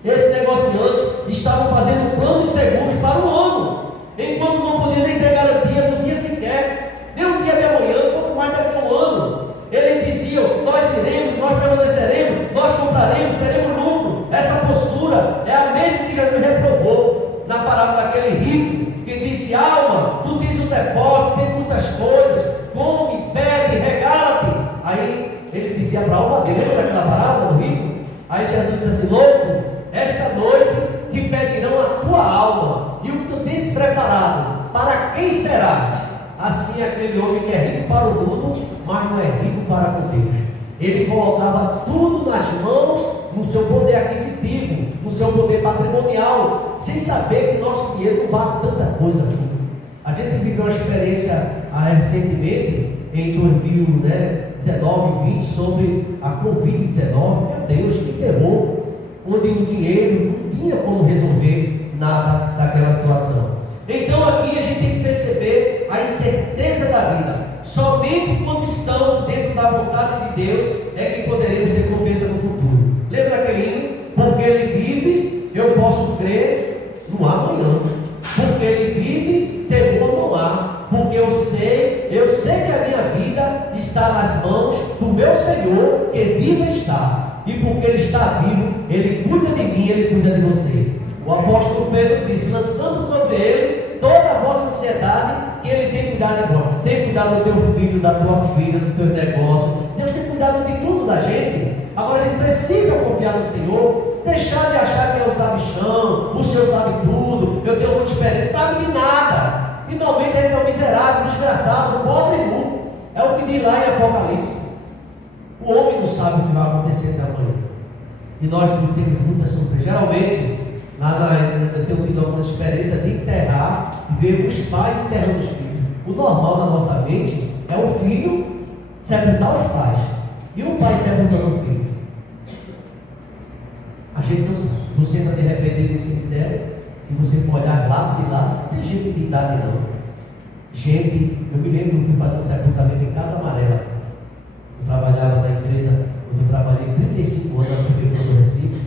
esses negociantes estavam fazendo planos seguros para o ano, enquanto não podiam nem ter garantia no dia sequer, nem no dia de amanhã, quanto mais daqui a um ano. Eles diziam: nós iremos, nós permaneceremos, nós compraremos, teremos lucro. Essa postura é a mesma que Jesus reprovou na parábola daquele rico que disse: alma, tu tens um depósito, tem muitas coisas, come, bebe, regala-te. Aí ele dizia para a alma dele, lembra daquela parábola do rico? Aí Jesus disse assim: louco, esta noite te pedirão a tua alma, e o que tu tens preparado, para quem será? Assim é aquele homem que é rico para o mundo, mas não é rico para com Deus. Ele colocava tudo nas mãos, no seu poder aquisitivo, no seu poder patrimonial, sem saber que nosso dinheiro não vale tanta coisa assim. A gente viveu uma experiência recentemente, em 2019 e 20, sobre a Covid-19. Meu Deus, que terror! Onde o dinheiro não tinha como resolver nada daquela situação. Então aqui a gente tem que perceber a incerteza da vida. Somente quando estamos dentro da vontade de Deus é que poderemos ter confiança no futuro. Lembra daquele hino? Porque Ele vive, eu posso crer no amanhã. Porque Ele vive, temor não há. Porque eu sei que a minha vida está nas mãos do meu Senhor, que vivo está. E porque Ele está vivo, Ele cuida de mim, Ele cuida de você. O apóstolo Pedro disse: lançando sobre Ele toda a vossa ansiedade, que Ele tem cuidado de vós. Tem cuidado do teu filho, da tua filha, do teu negócio. Deus tem cuidado de tudo da gente. Agora a gente precisa confiar no Senhor, deixar de achar que é o sabichão, o Senhor sabe tudo, eu tenho muita experiência, não sabe de nada. Finalmente ele é um miserável, desgraçado, pobre e nu. É o que diz lá em Apocalipse. O homem não sabe o que vai acontecer até amanhã. E nós não temos muita surpresa. Geralmente, eu tenho tido alguma experiência de enterrar e ver os pais enterrando os filhos. O normal na nossa mente é o filho sepultar os pais e o pai sepultando o filho. A gente não senta de repente no cemitério. Se você for olhar lá de lá, não tem gente de idade não. Gente, eu me lembro que eu fui fazer um sepultamento em Casa Amarela. Eu trabalhava na empresa, eu trabalhei 35 anos na Prefeitura do Recife.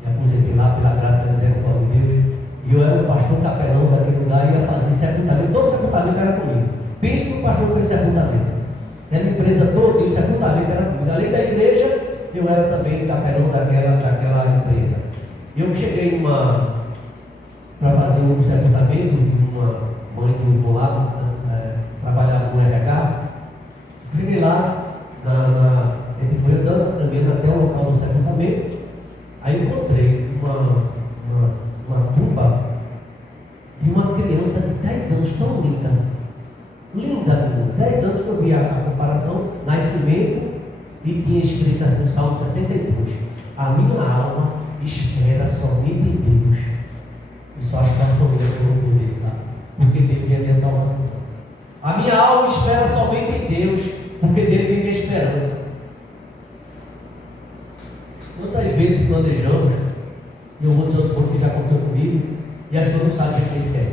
Me aposentei lá pela graça e misericórdia de Deus. E eu era o pastor capelão daquele lugar e ia fazer sepultamento. Todo sepultamento era comigo. Pense que o pastor fez sepultamento. Era a empresa toda e o sepultamento era comigo. Além da igreja, eu era também capelão daquela empresa. E eu cheguei para fazer um sepultamento de uma mãe do lado, trabalhava no RH. Cheguei lá, ele foi andando também até o local do sepultamento. Aí encontrei uma tumba de uma criança de 10 anos, tão linda. Linda, 10 anos que eu vi a comparação, nascimento, e tinha escrito assim, Salmo 62. A minha alma espera somente em Deus. E só está correndo dele, tá? Porque dele vem a minha salvação. A minha alma espera somente em Deus, porque dele vem minha esperança. Quantas vezes planejamos, e eu vou dizer aos outros que já aconteceu comigo, e as pessoas não sabem o que ele quer.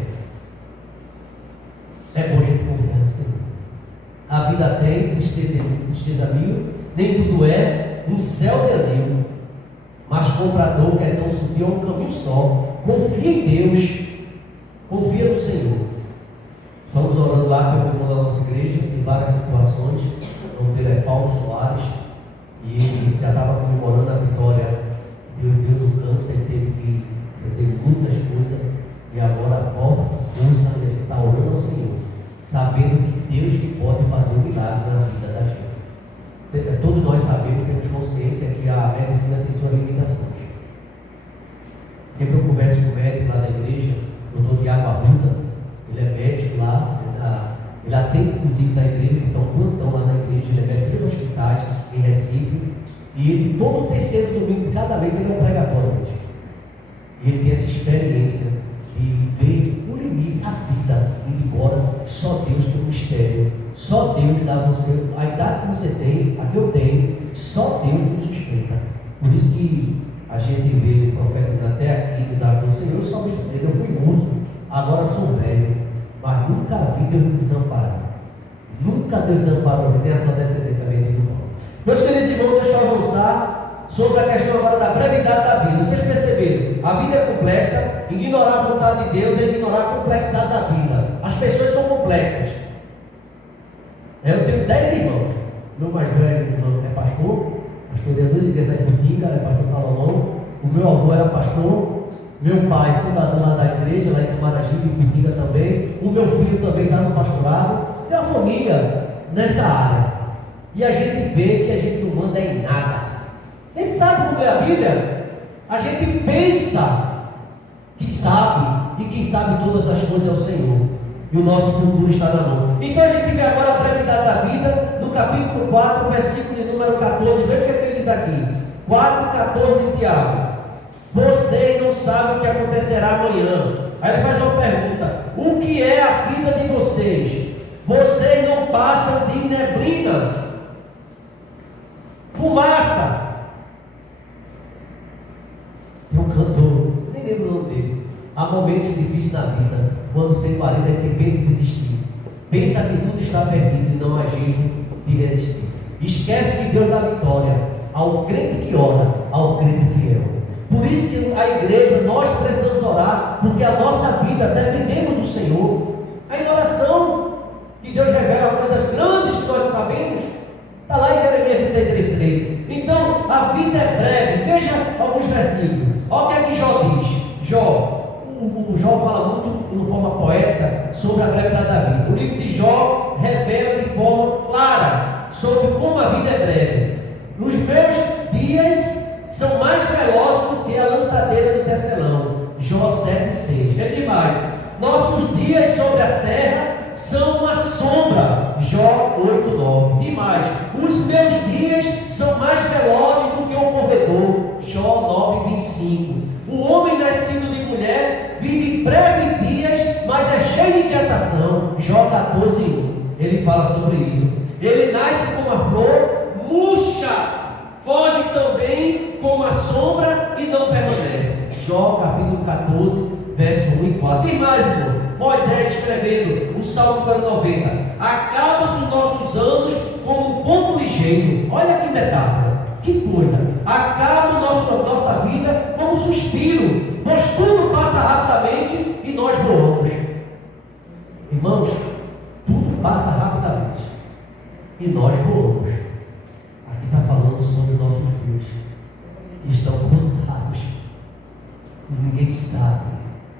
É bom a gente confiar no Senhor. A vida tem tristeza mil, nem tudo é um céu de anil, mas contra a dor que é tão sutil é um caminho só. Confia em Deus, confia no Senhor. Estamos orando lá pelo irmão da nossa igreja, em várias situações. O nome dele é Paulo Soares, e ele já estava comemorando a vitória. Deus deu do câncer, ele teve que fazer muitas coisas, e agora volta com força, ele está orando ao Senhor, sabendo que Deus que pode fazer um milagre na vida da gente. Todos nós sabemos, temos consciência que a medicina tem suas limitações. Sempre eu converso com o médico lá da igreja, o doutor Tiago Arruda, ele é médico lá, ele atende inclusive da igreja, então plantão lá na igreja, ele é médico de hospitais em Recife, e ele, todo terceiro domingo de cada vez, ele é um pregatório mesmo. E ele tem essa experiência de ver o limite, a vida, indo embora. Só Deus tem um mistério, só Deus dá a você a idade que você tem, a que eu tenho, só Deus nos sustenta. Por isso que a gente vê o profeta indo até aqui, nos ajudou, Senhor, eu só me sustento, eu fui moço, agora sou velho, mas nunca vi Deus me desamparar. Nunca Deus desamparou, nem a sua descendência vem de não. Meus queridos irmãos, deixa eu avançar sobre a questão agora da brevidade da vida. Vocês perceberam? A vida é complexa, ignorar a vontade de Deus é ignorar a complexidade da vida. As pessoas são complexas. Eu tenho 10 irmãos. Meu mais velho irmão é pastor de duas igrejas da Iputinga, é pastor Salomão. O meu avô era pastor. Meu pai, fundador lá da igreja, lá em Camaragibe, Iputinga também. O meu filho também está no pastorado. Tem uma família nessa área. E a gente vê que a gente não manda em nada. A gente sabe como é a Bíblia. A gente pensa que sabe, e quem sabe todas as coisas é o Senhor. E o nosso futuro está na mão. Então a gente vê agora a brevidade da vida, no capítulo 4, versículo de número 14. Veja o que ele diz aqui. 4,14 de Tiago. Vocês não sabem o que acontecerá amanhã. Aí ele faz uma pergunta: o que é a vida de vocês? Vocês não passam de neblina, fumaça. Tem um cantor, nem lembro o nome dele. Há momentos difíceis na vida, quando você parece que pensa em desistir, pensa que tudo está perdido e não há jeito de resistir. Esquece que Deus dá vitória ao crente que ora, ao crente fiel. Por isso que a igreja, nós precisamos orar, porque a nossa vida dependemos do Senhor. A oração, que Deus revela coisas grandes que nós não sabemos, está lá em Jeremias 33:13. Então, a vida é breve. Veja alguns versículos. Olha o que é que Jó diz. O Jó fala muito, de forma poética, sobre a brevidade da vida. O livro de Jó revela de forma clara sobre como a vida é breve. Os meus dias são mais velozes do que a lançadeira do tecelão. Jó 7,6. É demais. Nossos dias sobre a terra são uma sombra. Jó 8,9. Demais. Os meus dias são mais velozes do que o corredor. Jó 9,25. O homem nascido de mulher vive breves dias, mas é cheio de inquietação. Jó 14,1. Ele fala sobre isso. Ele nasce como a flor, murcha, foge também como a sombra e não permanece. Jó capítulo 14, verso 1 e 4. Tem mais, irmão. Moisés escrevendo o Salmo 90. Acabam os nossos anos como um ponto ligeiro. Olha que metáfora, que coisa. Acaba nossa vida como como um suspiro, pois tudo passa rapidamente e nós voamos. Irmãos, tudo passa rapidamente e nós voamos. Aqui está falando sobre nossos dias que estão contados. Ninguém sabe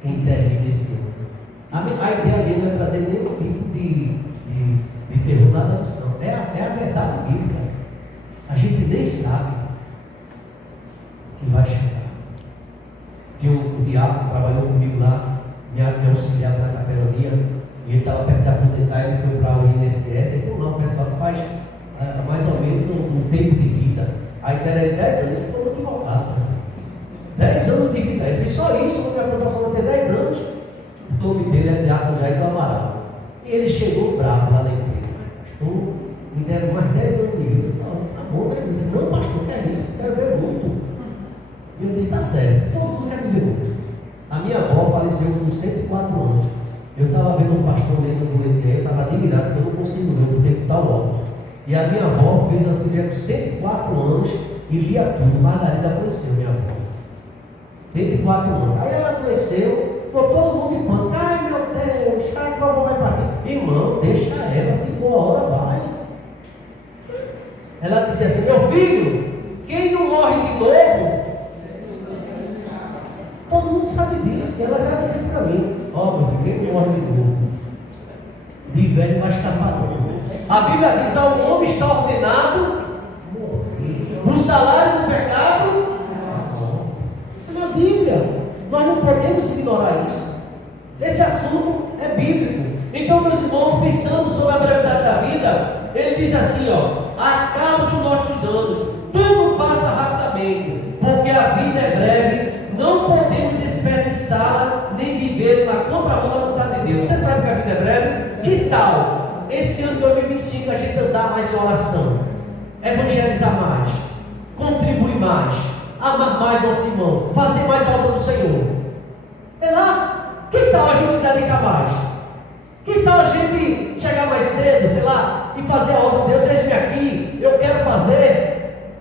quem termina esse ano. A ideia ali não é trazer nenhum tipo de terror, nada disso não. É a verdade bíblica. A gente nem sabe que vai chegar. Que o diabo trabalhou comigo lá, me auxiliava na capelania, e ele estava perto de se aposentar, ele foi para o INSS, ele falou, não, pessoal, faz mais ou menos um tempo de vida. A ideia era 10 anos, ele ficou equivocado. 10 anos de vida, ele fez só isso, porque a plantação vai ter 10 anos. O nome dele é Diácono Jair do Amaral. E ele chegou bravo lá na igreja. Pastor, me deram mais 10 anos de vida. Eu falei, tá bom, né? Não, pastor, que é isso? Quero ver muito. E eu disse, tá certo, todo mundo quer viver muito. A minha avó faleceu com 104 anos. Eu estava vendo um pastor lendo um boletim, eu estava admirado, porque eu não consigo ler, eu tenho que estar óculos. E a minha avó fez uma cirurgia com 104 anos e lia tudo. Margarida conheceu minha avó. 104 anos. Aí ela conheceu, ficou todo mundo em pânico. Ai meu Deus, ai que a avó vai partir. Irmão, deixa ela, se for a hora, vai. Ela disse assim, meu filho, quem não morre de novo, todo mundo sabe disso. E ela já disse isso para mim. Ó, meu filho, quem não morre de novo, de velho vai escapar não. A Bíblia diz, ao homem está ordenado morrer. O salário do pecado é na Bíblia. Nós não podemos ignorar isso. Esse assunto é bíblico. Então, meus irmãos, pensando sobre a brevidade da vida, ele diz assim, ó, acabam os nossos anos, tudo passa rapidamente, porque a vida é breve, não podemos desperdiçá-la, nem viver na contramão da vontade de Deus. Você sabe que a vida é breve? Que tal esse ano de 2025 a gente andar mais em oração, evangelizar mais, contribuir mais, amar mais nosso irmão, fazer mais a obra do Senhor? É lá, que tal a gente se dedicar mais? Que tal a gente chegar mais cedo, sei lá, e fazer a obra de Deus? Deixe-me aqui, eu quero fazer.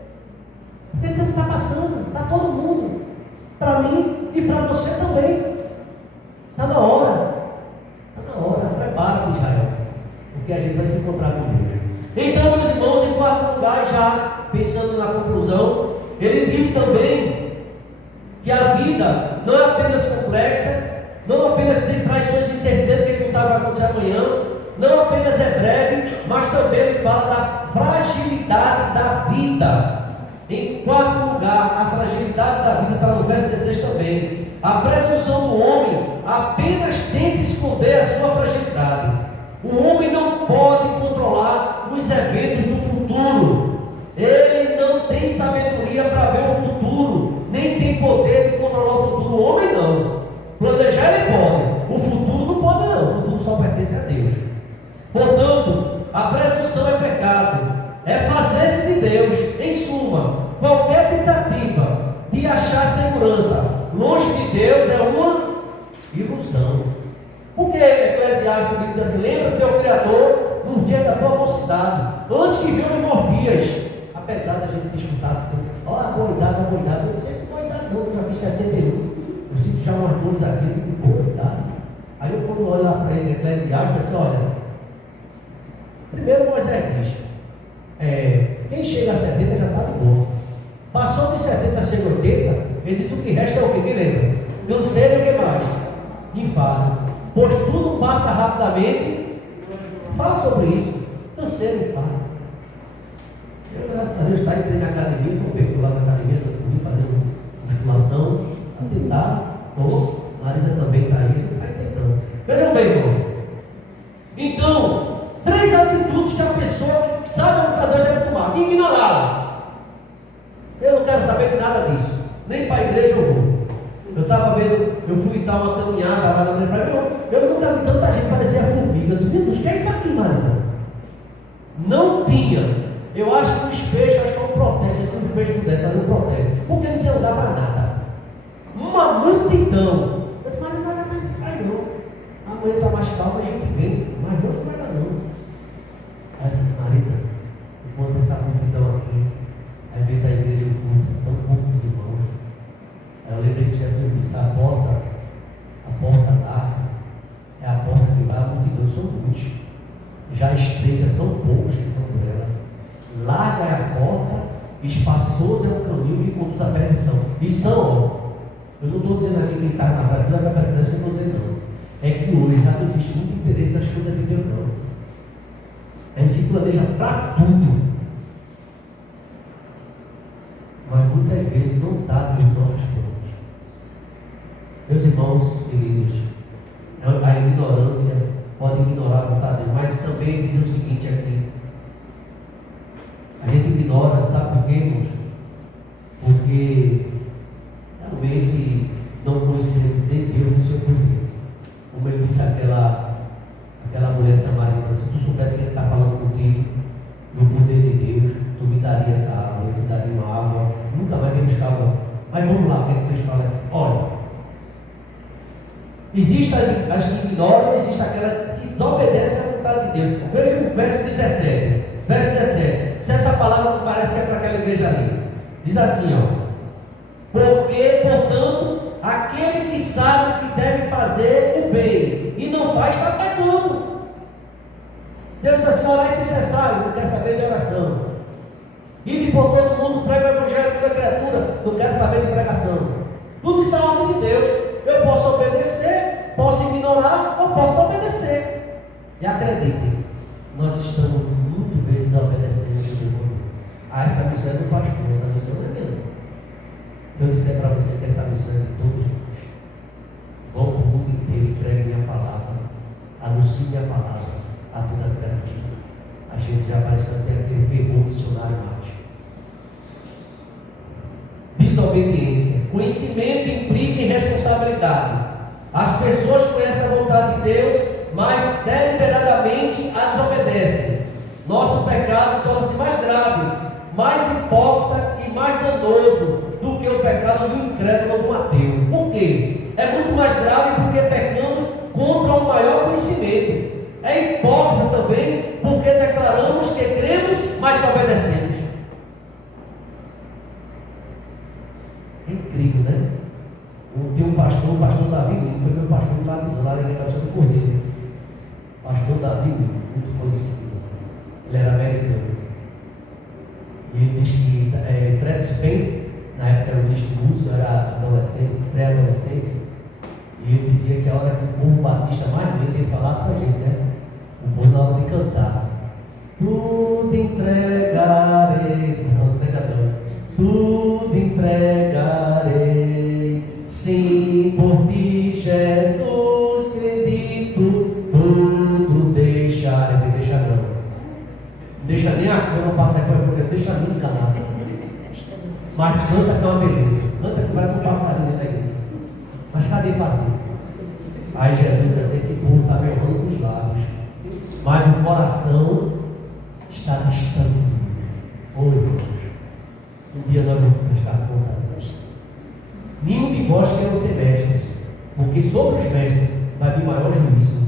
Porque o tempo está passando, para todo mundo, para mim e para você também. Está na hora, prepara-te, Israel, porque a gente vai se encontrar com Deus. Então, meus irmãos, em quarto lugar, já pensando na conclusão, ele diz também que a vida não é apenas complexa, não apenas tem traições e incertezas que a gente não sabe o que vai acontecer amanhã, não apenas é breve, mas também ele fala da fragilidade da vida. Em quarto lugar, a fragilidade da vida está no verso 16 também. A presunção do homem apenas tenta esconder a sua fragilidade. O homem não pode controlar os eventos do futuro. Ele não tem sabedoria para ver o futuro, nem tem poder de controlar o futuro. O homem não. Planejar ele pode, o futuro não pode não, o futuro só pertence a Deus. Portanto, a presunção é pecado, é fazer-se de Deus. Em suma, qualquer tentativa de achar segurança longe de Deus é uma ilusão. Porque Eclesiastes diz assim, lembra do teu Criador no dia da tua mocidade, antes que venham os maus dias. Apesar da gente ter escutado, ó, a boa idade, eu não sei se boa idade não, eu já fiz 61. Eu sinto já umas dores aqui de boa idade. Aí eu quando olho lá para ele, Eclesiastes, assim, olha, primeiro Moisés diz, quem chega a 70 já está de boa. Passou de 70, chega a 80, ele diz o que resta é o que? Que lembra? Canseiro e o que mais? Enfado. Pois tudo passa rapidamente. Fala sobre isso. Canseiro e enfado. Eu, graças a Deus, entrei na academia, estou bem lá na academia, estou fazendo musculação, a tentar, Marisa também está aí, está tentando. Vejam bem, irmão. Então, 3 atitudes que a pessoa que sabe o computador deve tomar. Ignorá-la. Eu não quero saber de nada disso. Nem para a igreja eu vou. Eu estava vendo, eu fui dar uma caminhada lá na minha praia. Eu nunca vi tanta gente, parecia formiga. Eu disse, meu Deus, o que é isso aqui, Marisa? Não tinha. Eu acho que os peixes, acho que é um protesto. Se os peixes pudessem fazer um protesto, porque não tinha lugar para nada. Uma multidão. Eu disse, mas não vai dar mais praia não. Amanhã está mais calma, a gente vem. Mas hoje não vai dar não. Ela disse, Marisa, enquanto essa multidão aqui, às vezes a igreja oculta tão poucos irmãos. Ela larga é a porta, espaçoso é o caminho que conduz à perdição. E são, eu não estou dizendo aqui que está na prática da preferência, que eu não estou dizendo não. É que hoje já não existe muito interesse nas coisas de Deus, não. A gente se planeja para tudo. Mas muitas vezes não está nos nossos planos. Meus irmãos queridos, a ignorância pode ignorar a vontade de Deus, mas também diz o seguinte aqui: a gente ignora, sabe por quê, irmãos? Porque realmente não conhecemos de Deus o seu poder. Como eu disse aquela mulher samaritana, se tu soubesse quem está falando contigo, do poder de Deus, tu me daria essa água, eu te daria uma água, nunca mais vem buscar água. Mas vamos lá, o que é que Deus fala? Olha, existem as que ignoram, existe aquela que desobedece à vontade de Deus. Veja o verso 17. Verso 17. Se essa palavra não parece que é para aquela igreja ali. Diz assim, ó. Porque, portanto, aquele que sabe que deve fazer o bem e não faz, está pecando. Deus diz assim: orar sem cessar, não quer saber de oração. Ide por todo mundo, prega o evangelho de toda criatura, não quero saber de pregação. Tudo isso é a ordem de Deus. Eu posso obedecer, posso ignorar ou posso obedecer. E acreditem, nós estamos muitas vezes obedecendo a essa missão é do pastor, essa missão não é minha. Eu disser para você que essa missão é de todos nós. Vão para o mundo inteiro e preguem minha palavra, anuncie minha palavra a toda a criatura. A gente já parece que tem aquele fervor missionário mágico. Desobediência. Conhecimento implica em responsabilidade. As pessoas conhecem a vontade de Deus, mas deliberadamente a desobedecem. Nosso pecado torna-se mais grave, mais hipócrita e mais danoso do que o pecado do incrédulo ou do ateu. Por quê? É muito mais grave porque pecando contra um maior conhecimento. É hipócrita também porque declaramos que cremos, mas obedecemos. É incrível, né? Tem um pastor, o pastor Davi Lima, foi meu pastor lá na delegação do Cordeiro. Pastor Davi Lima, muito conhecido. Ele era americano. E ele diz que Fred Spain, na época era ministro de música, era adolescente, pré-adolescente, e ele dizia que a hora que o povo batista mais medo ele falava para a gente, né? O povo na hora de cantar. Tudo entregarei, não tudo entregarei, sim, por ti, Jesus Cristo, tudo deixarei. Não deixa não. Deixa nem a cama passar para a mulher, deixa nem encanar. Mas canta que é uma beleza. Canta que parece um passarinho dentro da igreja. Mas cadê fazer? Aí Jesus diz assim: esse povo está me honrando com os lábios, mas o coração está distante de mim. Oi, irmãos. Um dia nós vamos prestar conta a Deus. Nenhum de vós quer ser mestres, porque sobre os mestres vai vir maior juízo.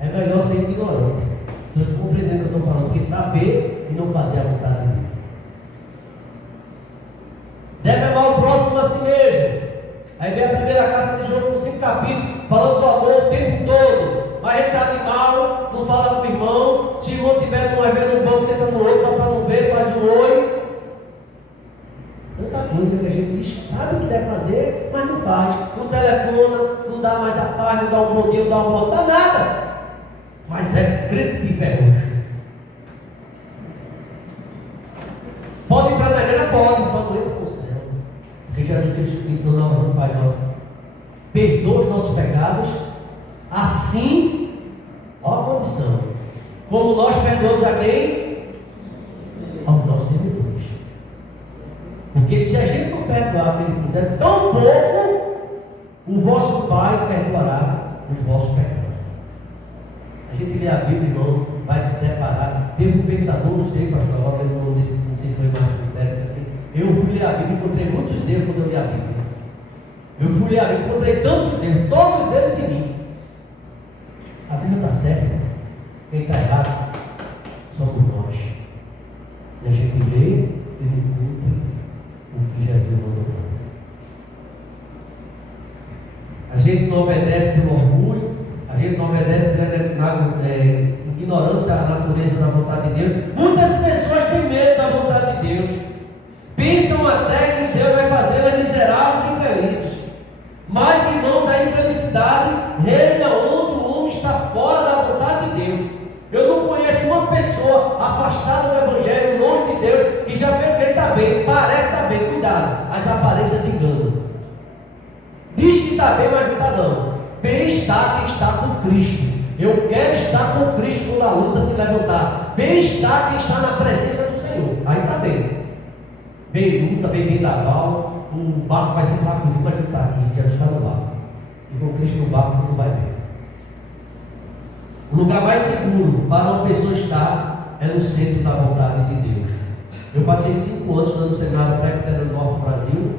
É melhor ser ignorante. Nós compreendemos o que eu estou falando, porque saber e não fazer a vontade de Deus. Deve amar o próximo a si mesmo. Aí vem a primeira carta de João com 5 capítulos, falando do amor o tempo todo. Mas ele está animado, não fala com o irmão. Se o irmão estiver numa vez no banco, senta no outro, só para não ver, faz um oi. Tanta coisa que a gente diz, sabe o que deve fazer, mas não faz. Não telefona, não dá mais a paz, não dá um bom dia, não dá um bom, não dá nada. Mas é crente de pé roxo. Pode entrar na igreja? Pode, só não entra no céu. Porque Jesus ensinou na oração do Pai Nosso: perdoa os nossos pecados, assim, ó a condição, como nós perdoamos a quem? Aos nossos devedores. Porque se a gente não perdoar aquele que puder, tão pouco o vosso Pai perdoará os vossos pecados. A gente lê a Bíblia, irmão, vai se deparar. Teve um pensador, não sei, pastor, agora não sei se foi mais critério, disse assim: eu fui ler a Bíblia e encontrei muitos erros quando eu li a Bíblia. Eu fui ler a Bíblia e encontrei tantos erros, todos eles em mim. A Bíblia está certa. Quem está errado somos nós. E a gente lê e não cumpre o que Jesus mandou fazer. A gente não obedece pelo orgulho, a gente não obedece pela ignorância à natureza da vontade de Deus. Muitas pessoas têm medo da até que Deus vai fazê-las miseráveis e infelizes. Mas, irmãos, a infelicidade reina onde o homem está fora da vontade de Deus. Eu não conheço uma pessoa afastada do Evangelho, longe de Deus, que já vê que ele está bem, parece estar bem, cuidado, as aparências enganam. Diz que está bem, mas não está não. Bem está quem está com Cristo. Eu quero estar com Cristo quando a luta se levantar. Bem está quem está na presença do Senhor. Aí está bem. Vem luta, vem vendaval, o barco vai ser sacudido, mas não está aqui, Jesus está no barco. E com Cristo no barco não vai bem. O lugar mais seguro para uma pessoa estar é no centro da vontade de Deus. Eu passei 5 anos dando seminário presbiteriano no Norte do Brasil.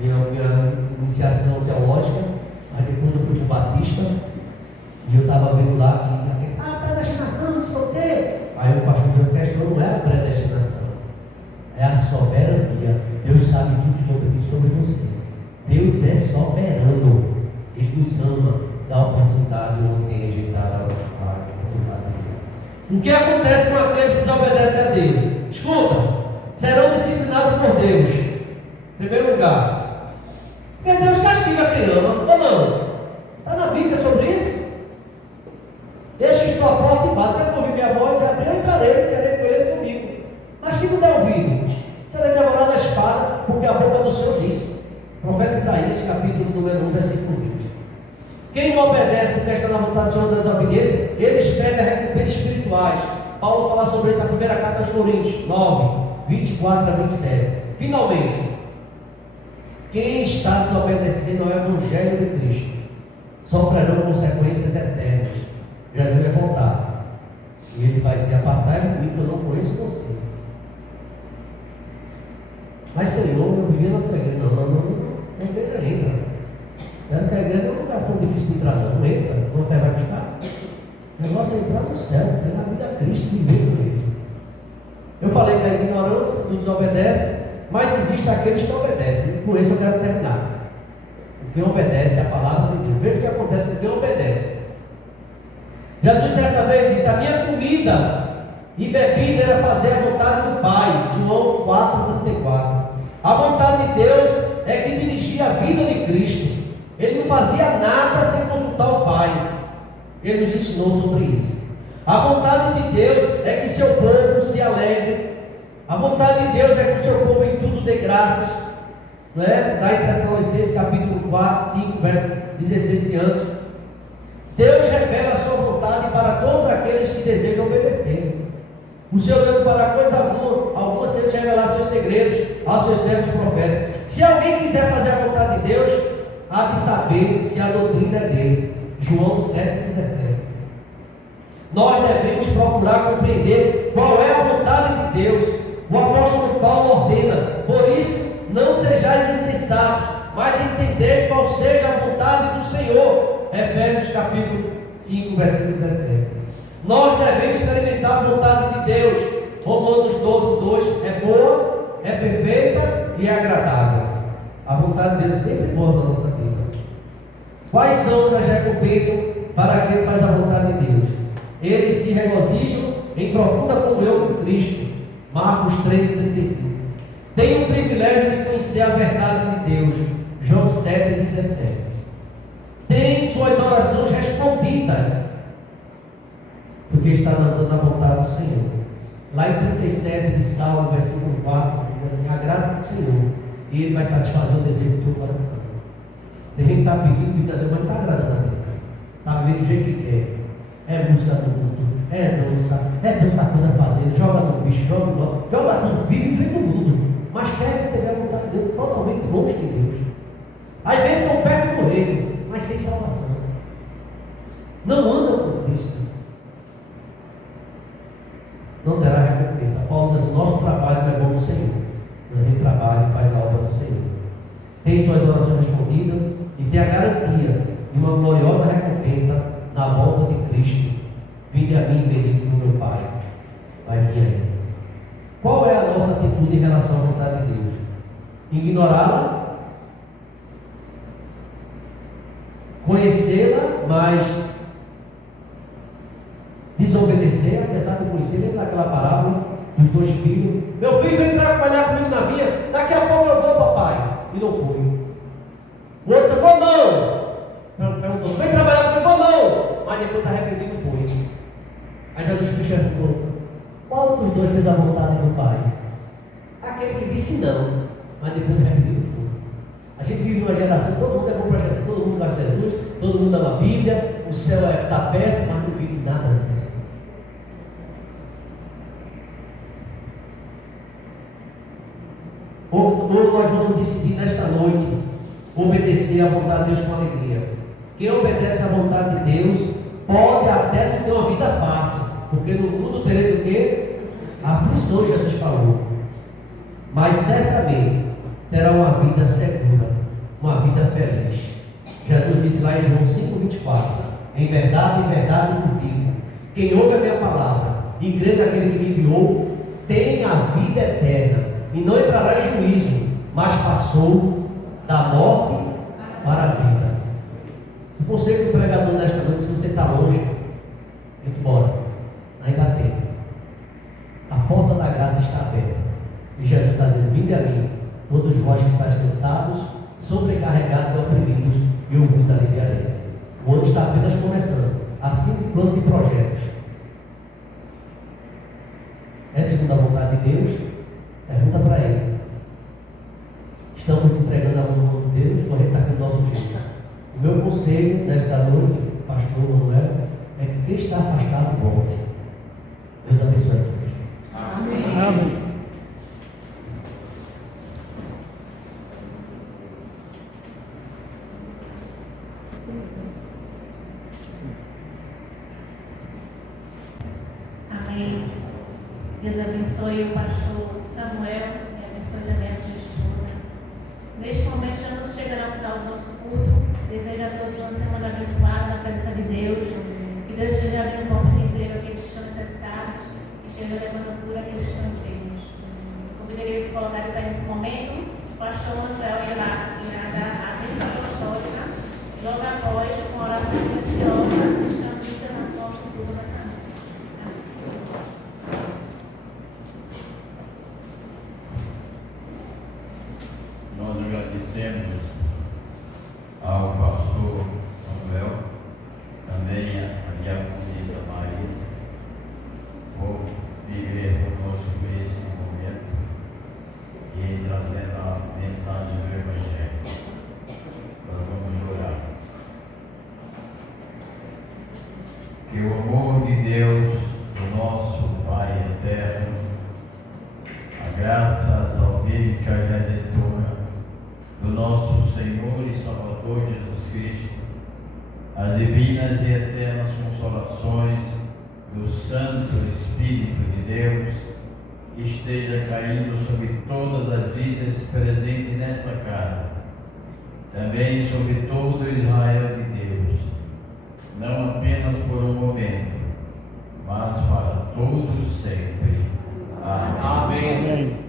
Minha iniciação teológica, aí depois eu fui para o Batista, e eu estava vendo lá que predestinação, não sei o quê. Aí o pastor deu a questão, não é a predestinação, é a soberania. Deus sabe tudo sobre mim, sobre você. Deus é soberano, Ele nos ama, dá oportunidade onde tem rejeitado a oportunidade de Deus. O que acontece com aqueles que desobedecem a Deus? Escuta, serão disciplinados por Deus. Em primeiro lugar, porque Deus castiga quem ama, ou não? Está na Bíblia sobre isso? Deixa estou a porta e bate. Se eu ouvir minha voz, se abrir, eu entrarei, querer com ele comigo. Mas que não der ouvido, será devorado a espada, porque a boca do Senhor disse. Profeta Isaías, capítulo número 1, versículo 20. Quem não obedece, porque está na vontade do Senhor da desobediência, eles perdem as recompensas espirituais. Paulo fala sobre isso na primeira carta aos Coríntios, 9, 24 a 27. Finalmente, quem está desobedecendo ao Evangelho de Cristo sofrerão consequências eternas. Jesus vai voltar e ele vai dizer: apartai-vos de mim, que eu não conheço você. Mas Senhor, eu vivia na tua igreja. Não. A igreja entra. Quero que a igreja não está tão difícil de entrar, não. Não entra, não quer vai buscar. O negócio é entrar no céu, pegar a vida a Cristo e viver com ele. Eu falei da ignorância, dos desobedece, mas existe aqueles que obedecem. Com isso eu quero terminar. Quem obedece à palavra de Deus. Veja o que acontece com quem obedece. Jesus certa vez disse: a minha comida e bebida era fazer a vontade do Pai. João 4,34. A vontade de Deus é que dirigia a vida de Cristo. Ele não fazia nada sem consultar o Pai. Ele nos ensinou sobre isso. A vontade de Deus é que seu povo se alegre. A vontade de Deus é que o seu povo em tudo dê graças. Não é? Da Tessalonicenses capítulo 4, 5, verso 16 e diante. Deus revela a sua vontade para todos aqueles que desejam obedecer. O Senhor não fará coisa alguma sem te revelar seus segredos aos seus servos profetas. Se alguém quiser fazer a vontade de Deus, há de saber se a doutrina é dele. João 7,17. Nós devemos procurar compreender qual é a vontade de Deus. O apóstolo Paulo ordena: por isso, não sejais insensatos, mas entendei qual seja a vontade do Senhor. Efésios capítulo 5, versículo 17. Nós devemos experimentar a vontade de Deus. Romanos 12, 2. É boa, é perfeita e é agradável. A vontade de Deus é sempre boa na nossa vida. Quais são as recompensas para aquele que faz a vontade de Deus? Eles se regozijam em profunda comunhão com Cristo. Marcos 13:35. Tem o privilégio de conhecer a verdade de Deus. João 7:17. Tem suas orações respondidas, porque está andando na vontade do Senhor. Lá em 37 de Salmo, versículo 4, diz assim: agrada do Senhor, e Ele vai satisfazer o desejo do teu coração. Tem gente que está pedindo a Deus, mas não está agradando a Deus. Está vivendo do jeito que quer. É música do mundo, é dança, é tanta coisa fazendo, joga no bicho, joga tudo, vive do mundo, mas quer receber a vontade de Deus totalmente longe de Deus. Às vezes estão perto do reino, mas sem salvação. Não anda com Cristo, não terá recompensa. Paulo diz: nosso trabalho é bom no Senhor. A gente trabalha e faz a obra do Senhor. Tem suas orações respondidas e tem a garantia de uma gloriosa recompensa na volta de Cristo. Vinde a mim, bendito do meu Pai. Vai vir aí. Qual é a nossa atitude em relação à vontade de Deus? Ignorá-la? Conhecê-la, mas desobedecer, apesar de conhecer. Lembra daquela parábola dos 2 filhos? Meu filho vem trabalhar comigo na vinha, daqui a e não foi. O outro disse, pô, não. Perguntou, vem trabalhar comigo, pô, não. Mas depois arrependido foi. Aí Jesus perguntou, qual dos dois fez a vontade do Pai? Aquele que disse não, mas depois arrependido foi. A gente vive numa geração, todo mundo é bom para Jesus, todo mundo gosta de Jesus, todo mundo ama a Bíblia, o céu está perto, mas não vive nada disso. Ou nós vamos decidir nesta noite obedecer à vontade de Deus com alegria. Quem obedece à vontade de Deus pode até não ter uma vida fácil, porque no mundo tereis o quê? Aflições, Jesus falou. Mas certamente terá uma vida segura, uma vida feliz. Jesus disse lá em João 5,24: em verdade eu digo, quem ouve a minha palavra e crê naquele que me enviou, tem a vida eterna e não entrará em juízo, mas passou da morte para a vida. Se você que é pregador nesta noite, se você está longe, muito embora, ainda tem. A porta da graça está aberta. E Jesus está dizendo, vinde a mim, todos vós que estáis cansados, sobrecarregados e oprimidos, e eu vos aliviarei. O ano está apenas começando. Assim que planos e projetos. É segundo a vontade de Deus? Pergunta para ele. Estamos entregando a mão de Deus, ou a gente está aqui do nosso jeito? O meu conselho nesta noite, pastor Manuel, é que quem está afastado volte. Deus abençoe a todos. Amém. Amém. Amém. Deus abençoe o pastor Samuel e abençoe também a sua esposa. Neste momento estamos chegando ao final do nosso culto. Desejo a todos uma semana abençoada na presença de Deus. Que Deus esteja abrindo porta de emprego àqueles que estão necessitados, que esteja levando cura àqueles que estão enfermos. Convidaria a se colocar de pé nesse momento. O pastor Manuel irá dar a bênção apostólica e logo após, com a oração silenciosa, estamos encerrando o nosso culto nessa noite. Nós agradecemos ao pastor Samuel, também a diaconisa Marisa, por viver conosco esse momento e trazendo a mensagem do Evangelho. Nós vamos orar. Que o amor de Deus, do nosso Pai eterno, a graça salvífica e redentora do nosso Senhor e Salvador Jesus Cristo, as divinas e eternas consolações do Santo Espírito de Deus esteja caindo sobre todas as vidas presentes nesta casa, também sobre todo Israel de Deus, não apenas por um momento, mas para todos sempre. Amém. Amém.